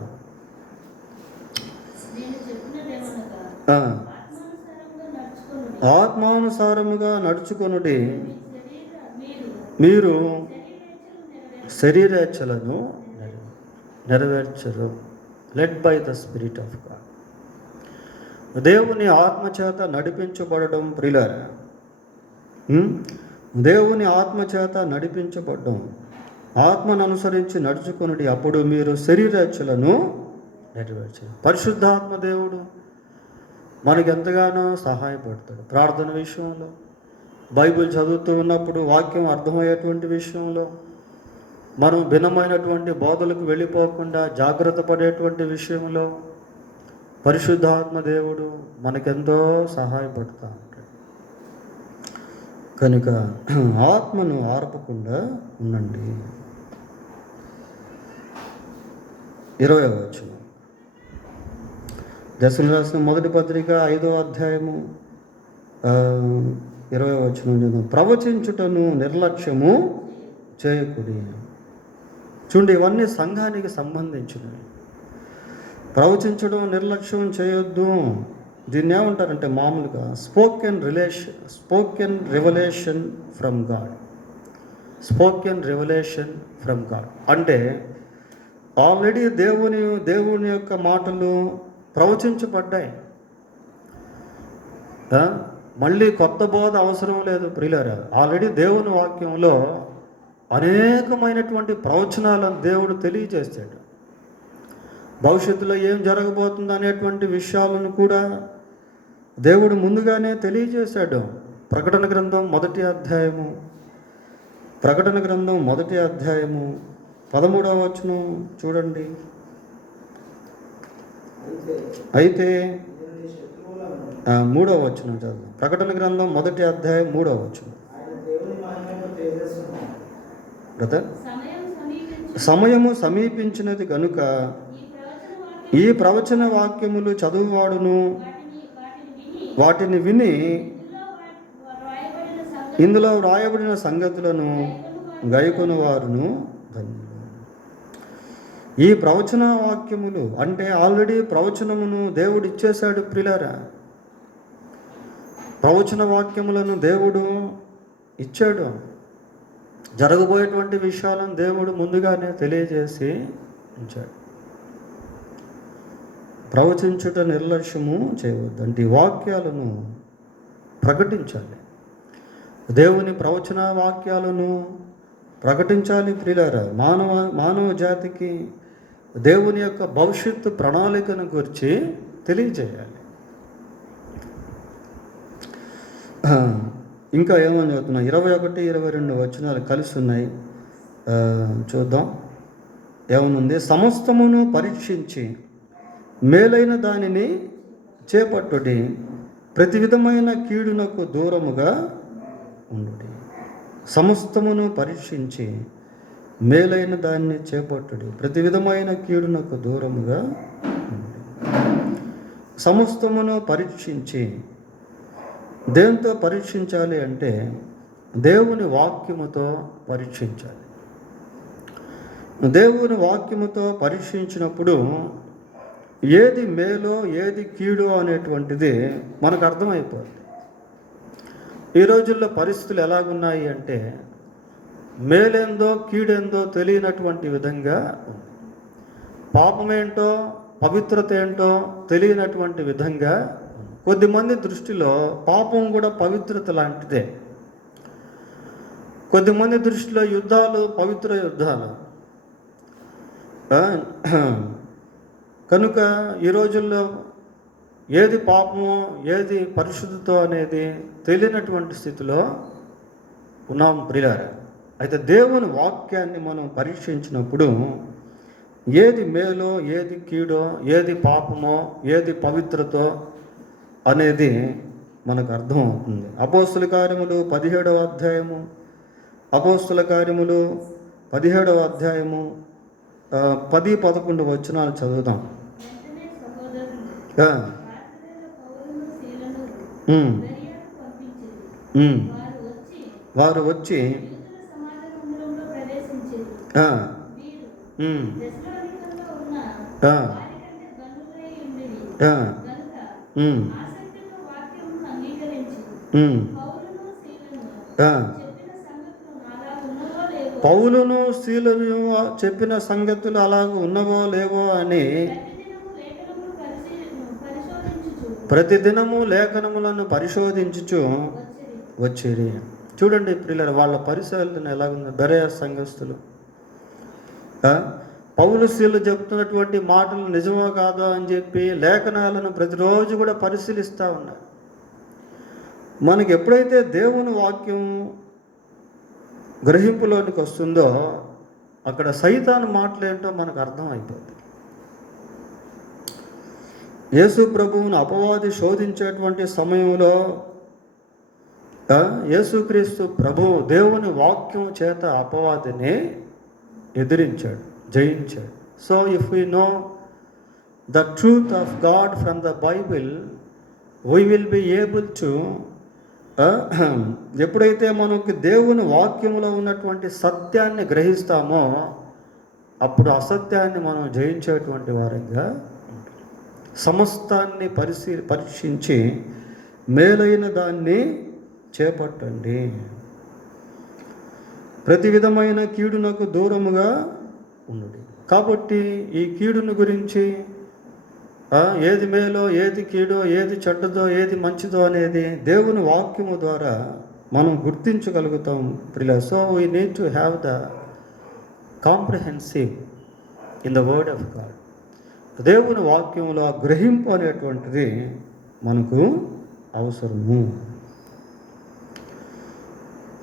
ఆత్మానుసారముగా నడుచుకొనుడి, మీరు శరీరేచ్ఛలను నెరవేర్చరు. Led by the spirit of God. దేవుని ఆత్మచేత నడిపించబడడం ప్రియులారా, దేవుని ఆత్మచేత నడిపించబడడం, ఆత్మను అనుసరించి నడుచుకుని అప్పుడు మీరు శరీరేచ్ఛలను నెరవేర్చరు. పరిశుద్ధాత్మ దేవుడు మనకి ఎంతగానో సహాయపడతాడు. ప్రార్థన విషయంలో, బైబిల్ చదువుతూ ఉన్నప్పుడు వాక్యం అర్థమయ్యేటువంటి విషయంలో, మనం భిన్నమైనటువంటి బోధలకు వెళ్ళిపోకుండా జాగ్రత్త పడేటువంటి విషయంలో పరిశుద్ధాత్మ దేవుడు మనకెంతో సహాయపడుతూ ఉంటాడు. కనుక ఆత్మను ఆర్పకుండా ఉండండి. 20వ వచనం. దశలు రాసిన మొదటి పత్రిక 5వ అధ్యాయము 20వ వచనం. ప్రవచించుటను నిర్లక్ష్యము చేయకుడి. చూడండి, ఇవన్నీ సంఘానికి సంబంధించినవి. ప్రవచించడం నిర్లక్ష్యం చేయొద్దు. దీన్ని ఏమంటారంటే మామూలుగా spoken revolution from God. Spoken revolution from God అంటే ఆల్రెడీ దేవుని యొక్క మాటలు ప్రవచించబడ్డాయి. మళ్ళీ కొత్త బోధ అవసరం లేదు ప్రియులారా. ఆల్రెడీ దేవుని వాక్యంలో అనేకమైనటువంటి ప్రవచనాలను దేవుడు తెలియజేస్తాడు. భవిష్యత్తులో ఏం జరగబోతుంది అనేటువంటి విషయాలను కూడా దేవుడు ముందుగానే తెలియజేశాడు. ప్రకటన గ్రంథం మొదటి అధ్యాయము 13వ వచనం చూడండి. అయితే 3వ వచనం చదువు. ప్రకటన గ్రంథం మొదటి అధ్యాయం 3వ వచనం. బ్రదర్, సమయము సమీపించినది గనుక ఈ ప్రవచన వాక్యములు చదువువాడును వాటిని విని ఇందులో వ్రాయబడిన సంగతులను గైకొను వారును ధన్యులు. ఈ ప్రవచన వాక్యములు అంటే ఆల్రెడీ ప్రవచనమును దేవుడు ఇచ్చేశాడు ప్రియులారా. ప్రవచన వాక్యములను దేవుడు ఇచ్చాడు. జరగబోయేటువంటి విషయాలను దేవుడు ముందుగానే తెలియజేసి ఉంచాడు. ప్రవచించుట నిర్లక్ష్యము చేయవద్దు అంటే వాక్యాలను ప్రకటించాలి. దేవుని ప్రవచన వాక్యాలను ప్రకటించాలి ప్రియులారా. మానవ జాతికి దేవుని యొక్క భవిష్యత్తు ప్రణాళికను గురించి తెలియజేయాలి. ఇంకా ఏమని చెప్తున్నా, 21, 22 వచనాలు కలిసి ఉన్నాయి. చూద్దాం ఏమనుంది. సమస్తమును పరీక్షించి మేలైన దానిని చేపట్టుడి, ప్రతి విధమైన కీడునకు దూరముగా ఉండుడి. సమస్తమును పరీక్షించి మేలైన దాన్ని చేపట్టుడి, ప్రతి విధమైన కీడునకు దూరముగా ఉండుడి. సమస్తమును పరీక్షించి దేంతో పరీక్షించాలి అంటే దేవుని వాక్యముతో పరీక్షించాలి. దేవుని వాక్యముతో పరీక్షించినప్పుడు ఏది మేలో ఏది కీడో అనేటువంటిది మనకు అర్థమైపోతుంది. ఈ రోజుల్లో పరిస్థితులు ఎలాగున్నాయి అంటే మేలేందో కీడేందో తెలియనటువంటి విధంగా, పాపమేంటో పవిత్రత ఏంటో తెలియనటువంటి విధంగా కొద్దిమంది దృష్టిలో పాపం కూడా పవిత్రత లాంటిదే. కొద్దిమంది దృష్టిలో యుద్ధాలు పవిత్ర యుద్ధాలు, ఆ, కనుక ఈ రోజుల్లో ఏది పాపమో ఏది పరిశుద్ధతో అనేది తెలియనటువంటి స్థితిలో ఉన్నాం ప్రియులారా. అయితే దేవుని వాక్యాన్ని మనం పరీక్షించినప్పుడు ఏది మేలో ఏది కీడో ఏది పాపమో ఏది పవిత్రతో అనేది మనకు అర్థమవుతుంది. అపోస్తుల కార్యములు 17వ అధ్యాయము, అపోస్తుల కార్యములు 17వ అధ్యాయము 10-11 వచనాలు చదువుదాం. వారు వచ్చి పౌలును శీలను చెప్పిన సంగతులు అలాగ ఉన్నవో లేవో అని ప్రతిదినము లేఖనములను పరిశోధించుచు వచ్చిరి. చూడండి ప్రియులారా, వాళ్ళ పరిశీలన ఎలాగుందో. బెరయ సంఘస్థులు పౌలు శీలు చెప్తున్నటువంటి మాటలు నిజమో కాదో అని చెప్పి లేఖనాలను ప్రతిరోజు కూడా పరిశీలిస్తూ ఉన్నారు. మనకి ఎప్పుడైతే దేవుని వాక్యం గ్రహింపులోనికి వస్తుందో అక్కడ సైతాను మాటలేంటో మనకు అర్థం అయిపోతుంది. యేసు ప్రభువును అపవాది శోధించేటువంటి సమయంలో యేసుక్రీస్తు ప్రభువు దేవుని వాక్యం చేత అపవాదిని ఎదిరించాడు, జయించాడు. So if we know the truth of God from the Bible, we will be able to ఎప్పుడైతే మనకి దేవుని వాక్యంలో ఉన్నటువంటి సత్యాన్ని గ్రహిస్తామో అప్పుడు అసత్యాన్ని మనం జయించేటువంటి వారంగా సమస్తాన్ని పరీక్షించి మేలైన దాన్ని చేపట్టండి. ప్రతి విధమైన కీడునకు దూరముగా ఉండుడి. కాబట్టి ఈ కీడుని గురించి ఏది మేలో ఏది కీడో ఏది చెడ్డదో ఏది మంచిదో అనేది దేవుని వాక్యము ద్వారా మనం గుర్తించగలుగుతాం ప్రియుల. So we need to have the comprehensive in the word of God. దేవుని వాక్యంలో గ్రహింపు అనేటువంటిది మనకు అవసరము.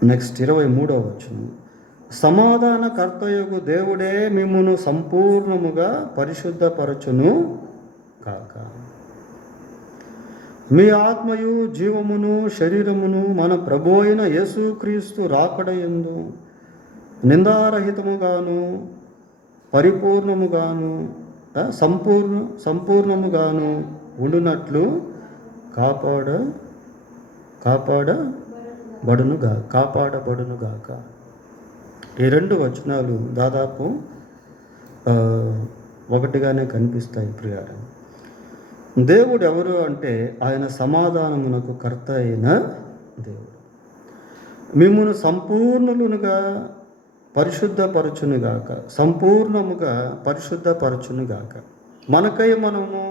నెక్స్ట్ 23వ వచనం. సమాధానకర్తయగు దేవుడే మిమ్మును సంపూర్ణముగా పరిశుద్ధపరచును కాక. మీ ఆత్మయు జీవమును శరీరమును మన ప్రభు అయిన యేసుక్రీస్తు రాకడయందు నిందారహితముగాను పరిపూర్ణముగాను సంపూర్ణముగాను ఉండునట్లు కాపాడబడునుగాక. ఈ రెండు వచనాలు దాదాపు ఒకటిగానే కనిపిస్తాయి ప్రియారా. దేవుడు ఎవరు అంటే ఆయన సమాధానమునకు కర్త అయిన దేవుడు. మిమ్మును సంపూర్ణులుగా పరిశుద్ధపరచునుగాక, సంపూర్ణముగా పరిశుద్ధపరచునుగాక. మనకై మనము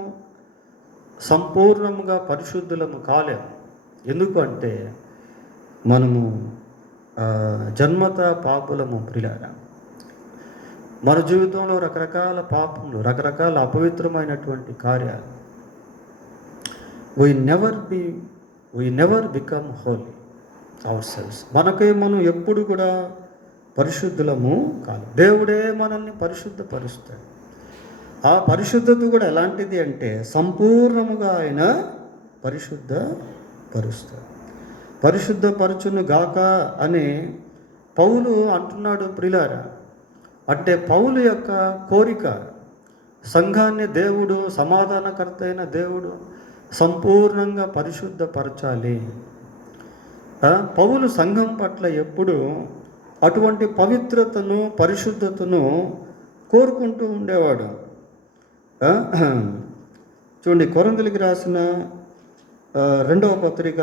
సంపూర్ణముగా పరిశుద్ధులము కాలేము. ఎందుకంటే మనము జన్మత పాపులము ప్రియులారా. మన జీవితంలో రకరకాల పాపములు, రకరకాల అపవిత్రమైనటువంటి కార్యాలు. we never become holy ourselves. మనకై మనం ఎప్పుడు కూడా పరిశుద్ధులము కాదు. దేవుడే మనల్ని పరిశుద్ధపరుస్తాడు. ఆ పరిశుద్ధత కూడా ఎలాంటిది అంటే సంపూర్ణముగా ఆయన పరిశుద్ధపరుస్తాడు. పరిశుద్ధపరచును గాక అని పౌలు అంటున్నాడు ప్రియులారా. అంటే పౌలు యొక్క కోరిక సంఘాన్ని దేవుడు, సమాధానకర్త అయిన దేవుడు సంపూర్ణంగా పరిశుద్ధపరచాలి. పౌలు సంఘం పట్ల ఎప్పుడు అటువంటి పవిత్రతను, పరిశుద్ధతను కోరుకుంటూ ఉండేవాడు. చూడండి, కొరింథీయులకు రాసిన 2వ పత్రిక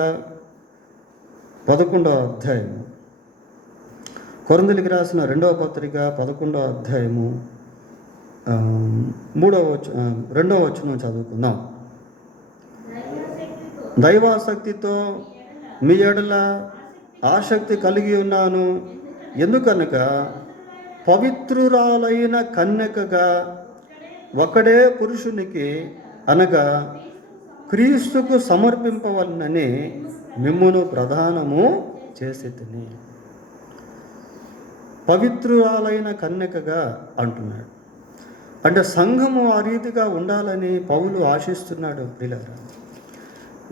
11వ అధ్యాయము. కొరింథీయులకు రాసిన 2వ పత్రిక 11వ అధ్యాయము 2వ వచనం చదువుకుందాం. దైవాసక్తితో మీ ఎడల ఆసక్తి కలిగి ఉన్నాను. ఎందుకనగా పవిత్రురాలైన కన్యకగా ఒకడే పురుషునికి అనగా క్రీస్తుకు సమర్పింపవలనని మిమ్మును ప్రదానము చేసి తిని. పవిత్రురాలైన కన్యకగా అంటున్నాడు. అంటే సంఘము ఆ రీతిగా ఉండాలని పౌలు ఆశిస్తున్నాడు. ప్రియులారా,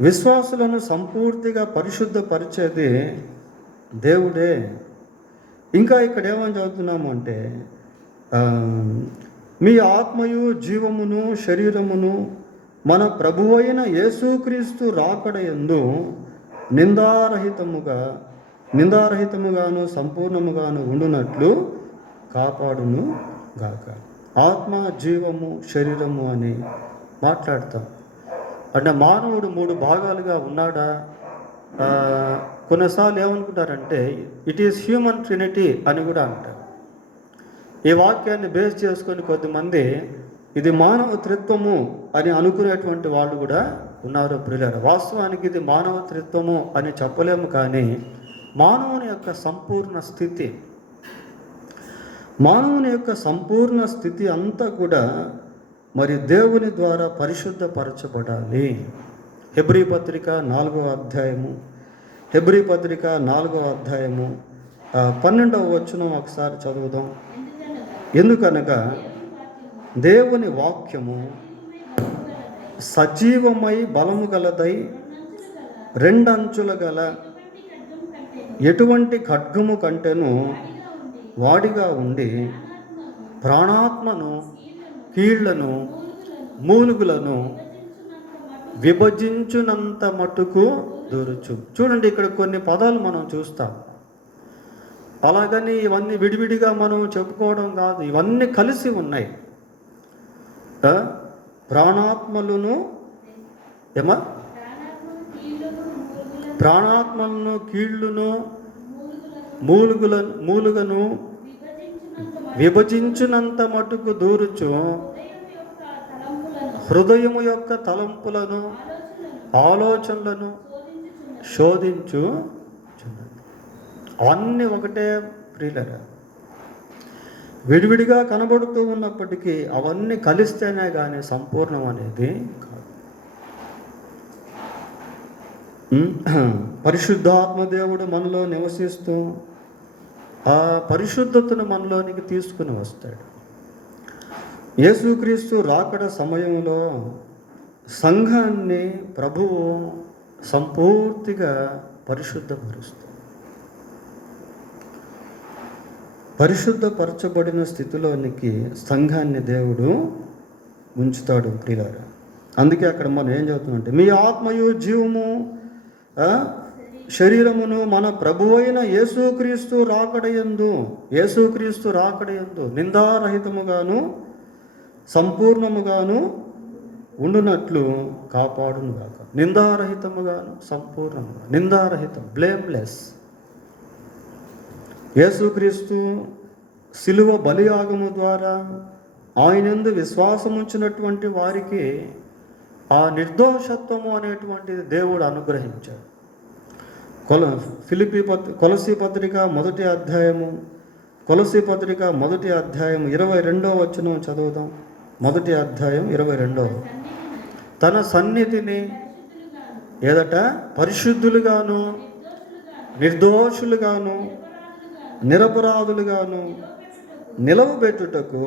విశ్వాసులను సంపూర్తిగా పరిశుద్ధపరిచేది దేవుడే. ఇంకా ఇక్కడ ఏమని చదువుతున్నాము అంటే, మీ ఆత్మయు జీవమును శరీరమును మన ప్రభువైన యేసుక్రీస్తు రాకడయందు నిందారహితముగాను సంపూర్ణముగాను ఉండునట్లు కాపాడును గాక. ఆత్మ, జీవము, శరీరము అని మాట్లాడతాం. అంటే మానవుడు 3 భాగాలుగా ఉన్నాడా? కొన్నిసార్లు ఏమనుకుంటారంటే ఇట్ ఈస్ హ్యూమన్ ట్రినిటీ అని కూడా అంటారు. ఈ వాక్యాన్ని బేస్ చేసుకొని కొద్దిమంది ఇది మానవ త్రిత్వము అని అనుకునేటువంటి వాళ్ళు కూడా ఉన్నారు. ప్రియులారా, వాస్తవానికి ఇది మానవ త్రిత్వము అని చెప్పలేము. కానీ మానవుని యొక్క సంపూర్ణ స్థితి అంతా కూడా మరి దేవుని ద్వారా పరిశుద్ధపరచబడాలి. హెబ్రీ పత్రిక 4వ అధ్యాయము 12వ వచనం ఒకసారి చదువుదాం. ఎందుకనగా దేవుని వాక్యము సజీవమై బలము గలదై 2 అంచుల గల ఎటువంటి ఖడ్గము కంటేను వాడిగా ఉండి ప్రాణాత్మను, కీళ్లను, మూలుగులను విభజించునంత మటుకు దూరుచు. చూడండి, ఇక్కడ కొన్ని పదాలు మనం చూస్తాం. అలాగని ఇవన్నీ విడివిడిగా మనం చెప్పుకోవడం కాదు, ఇవన్నీ కలిసి ఉన్నాయి. ప్రాణాత్మలను కీళ్లను మూలుగను విభజించునంత మటుకు దూరుచు హృదయము యొక్క తలంపులను ఆలోచనలను శోధించు. అన్నీ ఒకటే ప్రియులరా, విడివిడిగా కనబడుతూ ఉన్నప్పటికీ అవన్నీ కలిస్తేనే కానీ సంపూర్ణం అనేది కాదు. పరిశుద్ధాత్మ దేవుడు మనలో నివసిస్తూ ఆ పరిశుద్ధతను మనలోనికి తీసుకుని వస్తాడు. యేసుక్రీస్తు రాకడ సమయంలో సంఘాన్ని ప్రభువు సంపూర్తిగా పరిశుద్ధపరుస్తాడు. పరిశుద్ధపరచబడిన స్థితిలోనికి సంఘాన్ని దేవుడు ఉంచుతాడు. ప్రియులారా, అందుకే అక్కడ మనం ఏం చదువుతుందంటే, మీ ఆత్మయు జీవము శరీరమును మన ప్రభువైన యేసుక్రీస్తు రాకడయందు నిందారహితముగాను సంపూర్ణముగాను ఉండునట్లు కాపాడును గాక. నిందారహితముగాను సంపూర్ణముగా, నిందారహితం, బ్లేమ్లెస్. యేసుక్రీస్తు శిలువ బలియాగము ద్వారా ఆయనందు విశ్వాసముంచినటువంటి వారికి ఆ నిర్దోషత్వము అనేటువంటిది దేవుడు అనుగ్రహించాడు. కొలసీ పత్రిక 1వ అధ్యాయము 22వ వచనం చదువుదాం. 1వ అధ్యాయం 22వ. తన సన్నిధిని ఏదట పరిశుద్ధులుగాను నిర్దోషులుగాను నిరపరాధులుగాను నిలవబెట్టుటకు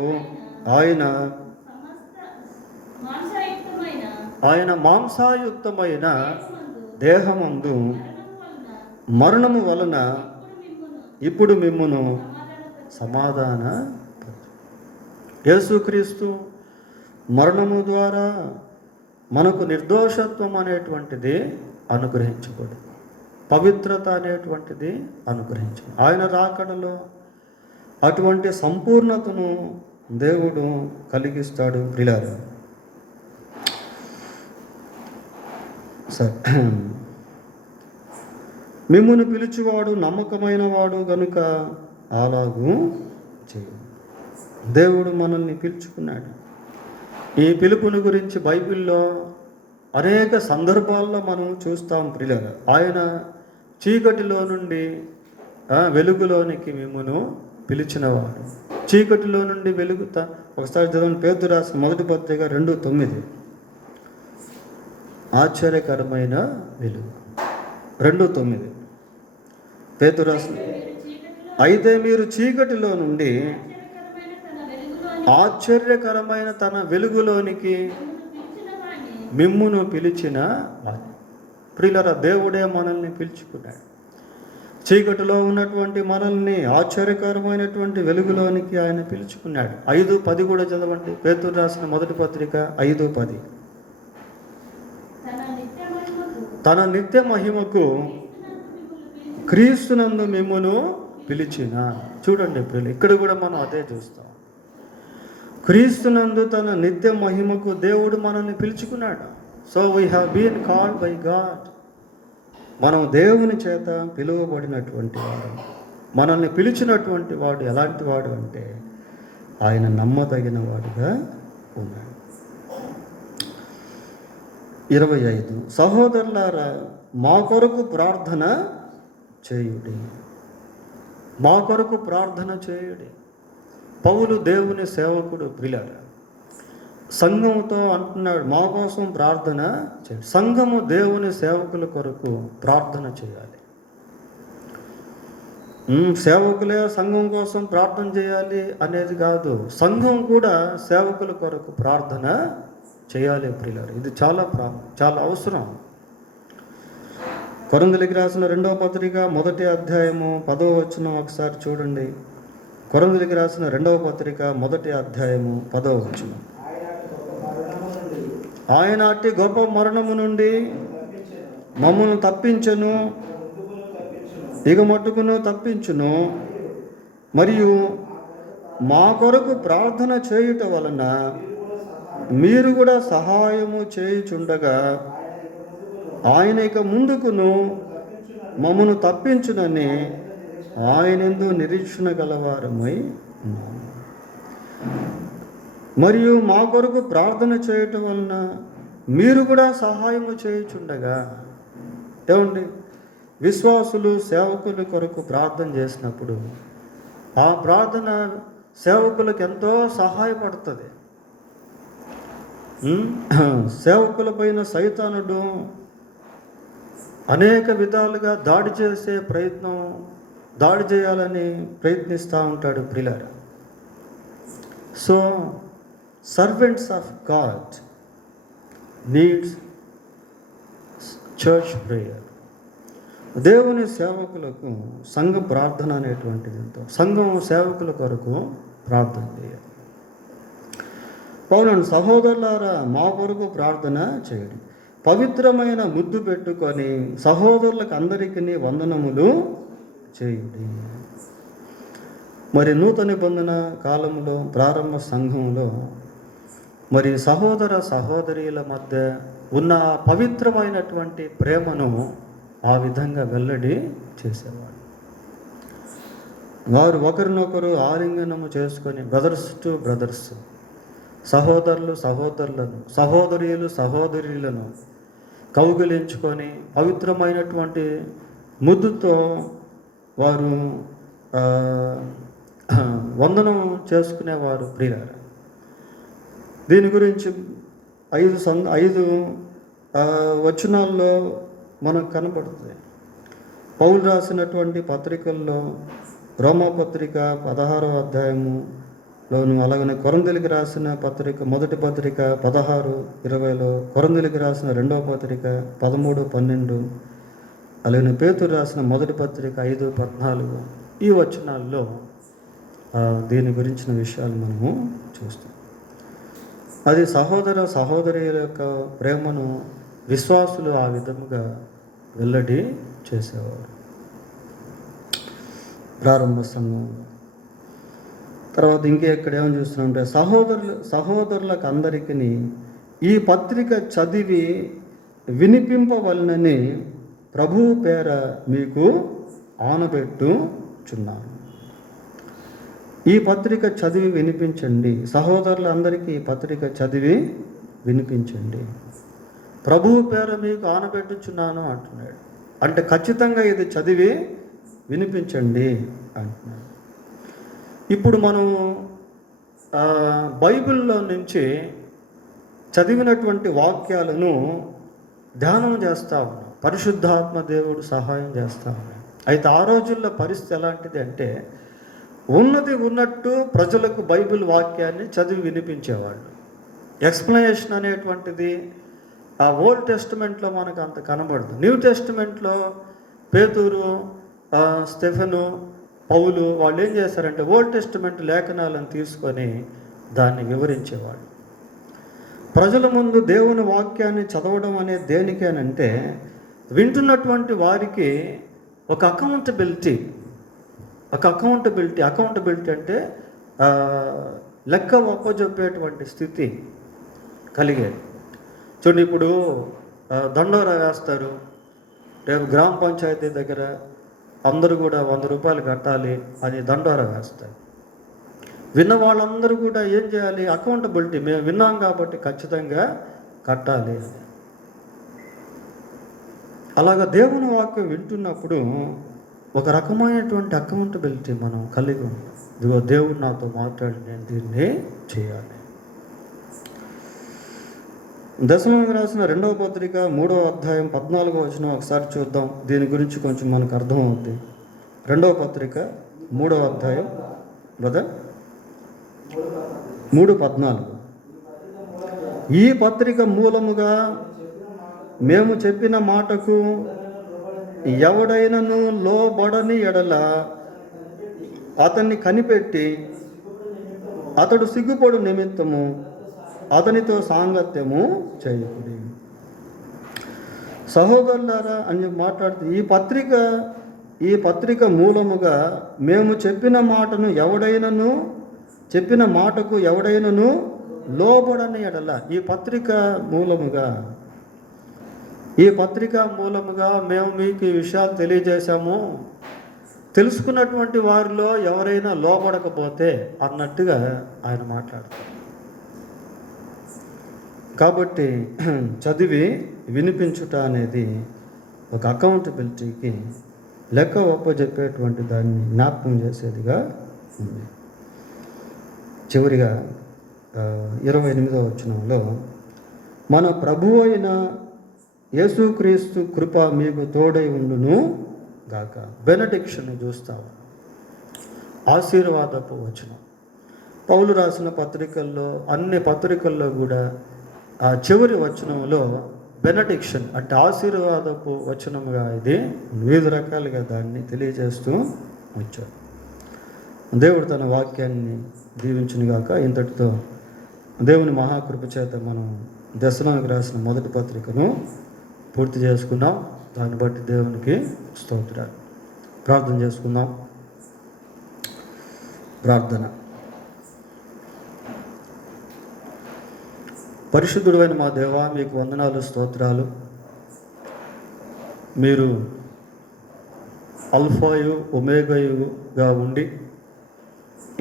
ఆయన మాంసాయుక్తమైన దేహమందు మరణము వలన ఇప్పుడు మిమ్మును సమాధాన. యేసుక్రీస్తు మరణము ద్వారా మనకు నిర్దోషత్వం అనేటువంటిది అనుగ్రహించబడు, పవిత్రత అనేటువంటిది అనుగ్రహించు. ఆయన రాకడలో అటువంటి సంపూర్ణతను దేవుడు కలిగిస్తాడు. ప్రియులారా, మిమ్మును పిలుచువాడు నమ్మకమైన వాడు గనుక అలాగూ చేయి. దేవుడు మనల్ని పిలుచుకున్నాడు. ఈ పిలుపుని గురించి బైబిల్లో అనేక సందర్భాల్లో మనం చూస్తాం. ప్రియులారా, ఆయన చీకటిలో నుండి వెలుగులోనికి మిమ్మును పిలిచినవాడు, చీకటిలో నుండి వెలుగుతా. ఒకసారి చదవండి, పేతురు రాసిన మొదటి పత్రిక 2:9. ఆశ్చర్యకరమైన వెలుగు. 2:9 పేతురు రాసిన. అయితే మీరు చీకటిలో నుండి ఆశ్చర్యకరమైన తన వెలుగులోనికి మిమ్మును పిలిచిన వాడు. ప్రియులారా, దేవుడే మనల్ని పిలుచుకున్నాడు. చీకటిలో ఉన్నటువంటి మనల్ని ఆశ్చర్యకరమైనటువంటి వెలుగులోనికి ఆయన పిలుచుకున్నాడు. 5:10 కూడా చదవండి, పేతురు రాసిన మొదటి పత్రిక 5:10. తన నిత్య మహిమకు క్రీస్తునందు మిమ్మును పిలిచిన. చూడండి ప్రియులు, ఇక్కడ కూడా మనం అదే చూస్తాం. క్రీస్తునందు తన నిత్య మహిమకు దేవుడు మనల్ని పిలుచుకున్నాడు. So we have been called by God. మనం దేవుని చేత పిలువబడినటువంటి వాడు. మనల్ని పిలిచినటువంటి వాడు ఎలాంటి వాడు అంటే ఆయన నమ్మదగిన వాడుగా ఉన్నాడు. 25 సహోదరులారా, మా కొరకు ప్రార్థన చేయుడి. మా కొరకు ప్రార్థన చేయుడి. పౌలు దేవుని సేవకుడు. ప్రియులారా, సంఘముతో అంటున్నాడు, మా కోసం ప్రార్థన చేయండి. సంఘము దేవుని సేవకుల కొరకు ప్రార్థన చేయాలి. సేవకులే సంఘం కోసం ప్రార్థన చేయాలి అనేది కాదు, సంఘం కూడా సేవకుల కొరకు ప్రార్థన చేయాలి. ప్రియులారా, ఇది చాలా అవసరం. కొరింథీయులకు రాసిన 2వ పత్రిక 1వ అధ్యాయము 10వ వచనం ఒకసారి చూడండి. కొరింథీయులకు రాసిన 2వ పత్రిక 1వ అధ్యాయము 10వ వచనం. ఆయన అట్టి గొప్ప మరణము నుండి మమ్మల్ని తప్పించెను, ఇక మట్టుకును తప్పించును. మరియు మా కొరకు ప్రార్థన చేయుట వలన మీరు కూడా సహాయము చేయుచుండగా ఆయన ఇక ముందుకును మమ్మను తప్పించునని ఆయనందు నిరీక్షణ గలవారమై ఉన్నాము. మరియు మా కొరకు ప్రార్థన చేయటం వలన మీరు కూడా సహాయము చేయుచుండగా. ఏమండి, విశ్వాసులు సేవకుల కొరకు ప్రార్థన చేసినప్పుడు ఆ ప్రార్థన సేవకులకు ఎంతో సహాయపడుతుంది. సేవకుల పైన సైతానుడు అనేక విధాలుగా దాడి చేయాలని ప్రయత్నిస్తూ ఉంటాడు. ప్రియులారా, so servants of God needs church prayer. దేవుని సేవకులకు సంఘ ప్రార్థన అనేటువంటిది ఎంతో. సంఘం సేవకుల కొరకు ప్రార్థన చేయాలి. పౌలు, సహోదరులారా, మా కొరకు ప్రార్థన చేయండి. పవిత్రమైన ముద్దు పెట్టుకొని సహోదరులకు అందరికీ వందనములు చేయండి. మరి నూతన నిబంధన కాలంలో ప్రారంభ సంఘంలో మరి సహోదర సహోదరీల మధ్య ఉన్న పవిత్రమైనటువంటి ప్రేమను ఆ విధంగా వెల్లడి చేసేవాడు. వారు ఒకరినొకరు ఆలింగనము చేసుకొని బ్రదర్స్ టు బ్రదర్స్, సహోదరులు సహోదరులను, సహోదరీలు సహోదరీలను కౌగిలించుకొని పవిత్రమైనటువంటి ముద్దుతో వారు వందనం చేసుకునేవారు. ప్రియులారా, దీని గురించి 5 వచనాల్లో మనకు కనబడుతుంది. పౌలు రాసినటువంటి పత్రికల్లో రోమా పత్రిక 16వ అధ్యాయములోను, అలాగనే కొరింథీయులకు రాసిన పత్రిక మొదటి పత్రిక 16:20లో, కొరింథీయులకు రాసిన 2వ పత్రిక 13:12, అలాగే పేతురు రాసిన మొదటి పత్రిక 5:14, ఈ వచనాల్లో దీని గురించిన విషయాలు మనము చూస్తాం. అది సహోదర సహోదరుల యొక్క ప్రేమను విశ్వాసులు ఆ విధముగా వెల్లడి చేసేవారు ప్రారంభ సంఘం. తర్వాత ఇంకెక్కడ ఏమని చూస్తున్నామంటే, సహోదరులకు అందరికీ ఈ పత్రిక చదివి వినిపింపవలనని ప్రభువు పేర మీకు ఆనబెట్టుచున్నాను. ఈ పత్రిక చదివి వినిపించండి. సహోదరులందరికీ ఈ పత్రిక చదివి వినిపించండి. ప్రభువు పేర మీకు ఆనబెట్టుచున్నాను అంటున్నాడు. అంటే ఖచ్చితంగా ఇది చదివి వినిపించండి అంటున్నాడు. ఇప్పుడు మనం బైబిల్లో నుంచి చదివినటువంటి వాక్యాలను ధ్యానం చేస్తూ ఉన్నాం. పరిశుద్ధాత్మ దేవుడు సహాయం చేస్తూ ఉన్నాం. అయితే ఆ రోజుల్లో పరిస్థితి ఎలాంటిది అంటే, ఉన్నది ఉన్నట్టు ప్రజలకు బైబిల్ వాక్యాన్ని చదివి వినిపించేవాళ్ళు. ఎక్స్ప్లెనేషన్ అనేటువంటిది ఆ ఓల్డ్ టెస్టిమెంట్లో మనకు అంత కనబడదు. న్యూ టెస్టిమెంట్లో పేతురు, స్టెఫెను, పౌలు వాళ్ళు ఏం చేశారంటే ఓల్డ్ టెస్టిమెంట్ లేఖనాలను తీసుకొని దాన్ని వివరించేవాళ్ళు. ప్రజల ముందు దేవుని వాక్యాన్ని చదవడం అనేది దేనికేనంటే, వింటున్నటువంటి వారికి ఒక అకౌంటబిలిటీ అంటే లెక్క ఒప్పజెప్పేటువంటి స్థితి కలిగేది. చూడండి, ఇప్పుడు దండోరా వేస్తారు. రేపు గ్రామ పంచాయతీ దగ్గర అందరూ కూడా 100 రూపాయలు కట్టాలి అని దండోరా వేస్తారు. విన్న వాళ్ళందరూ కూడా ఏం చేయాలి? అకౌంటబిలిటీ, మేము విన్నాం కాబట్టి ఖచ్చితంగా కట్టాలి. అలాగా దేవుని వాక్యం వింటున్నప్పుడు ఒక రకమైనటువంటి అకౌంటబిలిటీ మనం కలిగి ఉన్నాం. ఇదిగో దేవుడు నాతో మాట్లాడి నేను దీన్ని చేయాలి. దశలోనికి రాసిన 2వ పత్రిక 3వ అధ్యాయం 14వ వచనం ఒకసారి చూద్దాం. దీని గురించి కొంచెం మనకు అర్థమవుతుంది. 2వ పత్రిక 3వ అధ్యాయం బ్రదర్ 3:14. ఈ పత్రిక మూలముగా మేము చెప్పిన మాటకు ఎవడైనను లోబడని ఎడల అతన్ని కనిపెట్టి అతడు సిగ్గుపడు నిమిత్తము అతనితో సాంగత్యము చేయకుడి. సహోదరులారా అని మాట్లాడుతూ ఈ పత్రిక మూలముగా మేము చెప్పిన మాటకు ఎవడైనను లోబడని ఎడల, ఈ పత్రిక మూలముగా మేము మీకు ఈ విషయాలు తెలియజేశాము. తెలుసుకున్నటువంటి వారిలో ఎవరైనా లోబడకపోతే అన్నట్టుగా ఆయన మాట్లాడతారు. కాబట్టి చదివి వినిపించుట అనేది ఒక అకౌంటబిలిటీకి లెక్క ఒప్పజెప్పేటువంటి దాన్ని జ్ఞాపకం చేసేదిగా ఉంది. చివరిగా 28వ వచనంలో, మన ప్రభువు అయిన యేసుక్రీస్తు కృప మీకు తోడై ఉండును గాక. బెనడిక్షన్ చూస్తాము, ఆశీర్వాదపు వచనం. పౌలు రాసిన పత్రికల్లో, అన్ని పత్రికల్లో కూడా ఆ చివరి వచనంలో బెనడిక్షన్ అంటే ఆశీర్వాదపు వచనముగా ఇది వివిధ రకాలుగా దాన్ని తెలియజేస్తూ వచ్చాడు. దేవుడు తన వాక్యాన్ని దీవించునుగాక. ఇంతటితో దేవుని మహాకృప చేత మనం దశలోనికి రాసిన మొదటి పత్రికను పూర్తి చేసుకున్నాం. దాన్ని బట్టి దేవునికి స్తోత్రాలు. ప్రార్థన చేసుకుందాం. ప్రార్థన. పరిశుద్ధుడైన మా దేవా, మీకు వందనాలు, స్తోత్రాలు. మీరు అల్ఫాయు ఒమేగాయుగా ఉండి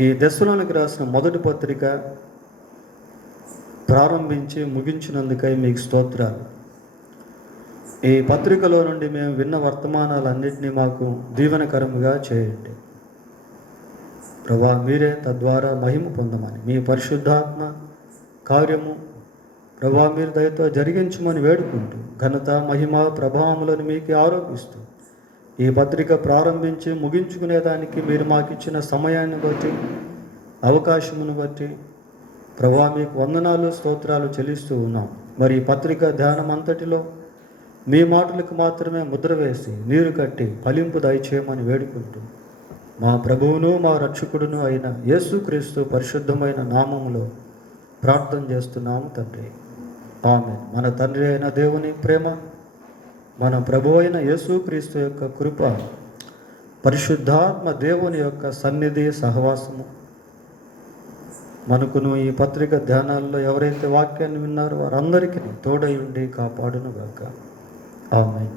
ఈ దశలోనికి రాసిన మొదటి పత్రిక ప్రారంభించి ముగించినందుకై మీకు స్తోత్రాలు. ఈ పత్రికలో నుండి మేము విన్న వర్తమానాలన్నింటినీ మాకు దీవెనకరముగా చేయండి ప్రభా. మీరే తద్వారా మహిమ పొందమని, మీ పరిశుద్ధాత్మ కార్యము ప్రభా మీరు దయతో జరిగించమని వేడుకుంటూ, ఘనత మహిమ ప్రభావములను మీకు ఆరోపిస్తూ, ఈ పత్రిక ప్రారంభించి ముగించుకునేదానికి మీరు మాకు ఇచ్చిన సమయాన్ని బట్టి, అవకాశమును బట్టి ప్రభా మీకు వందనాలు, స్తోత్రాలు చెల్లిస్తూ ఉన్నాం. మరి ఈ పత్రిక ధ్యానం అంతటిలో మీ మాటలకు మాత్రమే ముద్ర వేసి నీరు కట్టి ఫలింపు దయచేయమని వేడుకుంటూ, మా ప్రభువును మా రక్షకుడును అయిన యేసుక్రీస్తు పరిశుద్ధమైన నామములో ప్రార్థన చేస్తున్నాము తండ్రి. ఆమేన్. మన తండ్రి అయిన దేవుని ప్రేమ, మన ప్రభువు అయిన యేసుక్రీస్తు యొక్క కృప, పరిశుద్ధాత్మ దేవుని యొక్క సన్నిధి సహవాసము మనకును ఈ పత్రిక ధ్యానాల్లో ఎవరైతే వాక్యాన్ని విన్నారో వారందరికీ తోడై ఉండి కాపాడును గాక. ఆమేన్.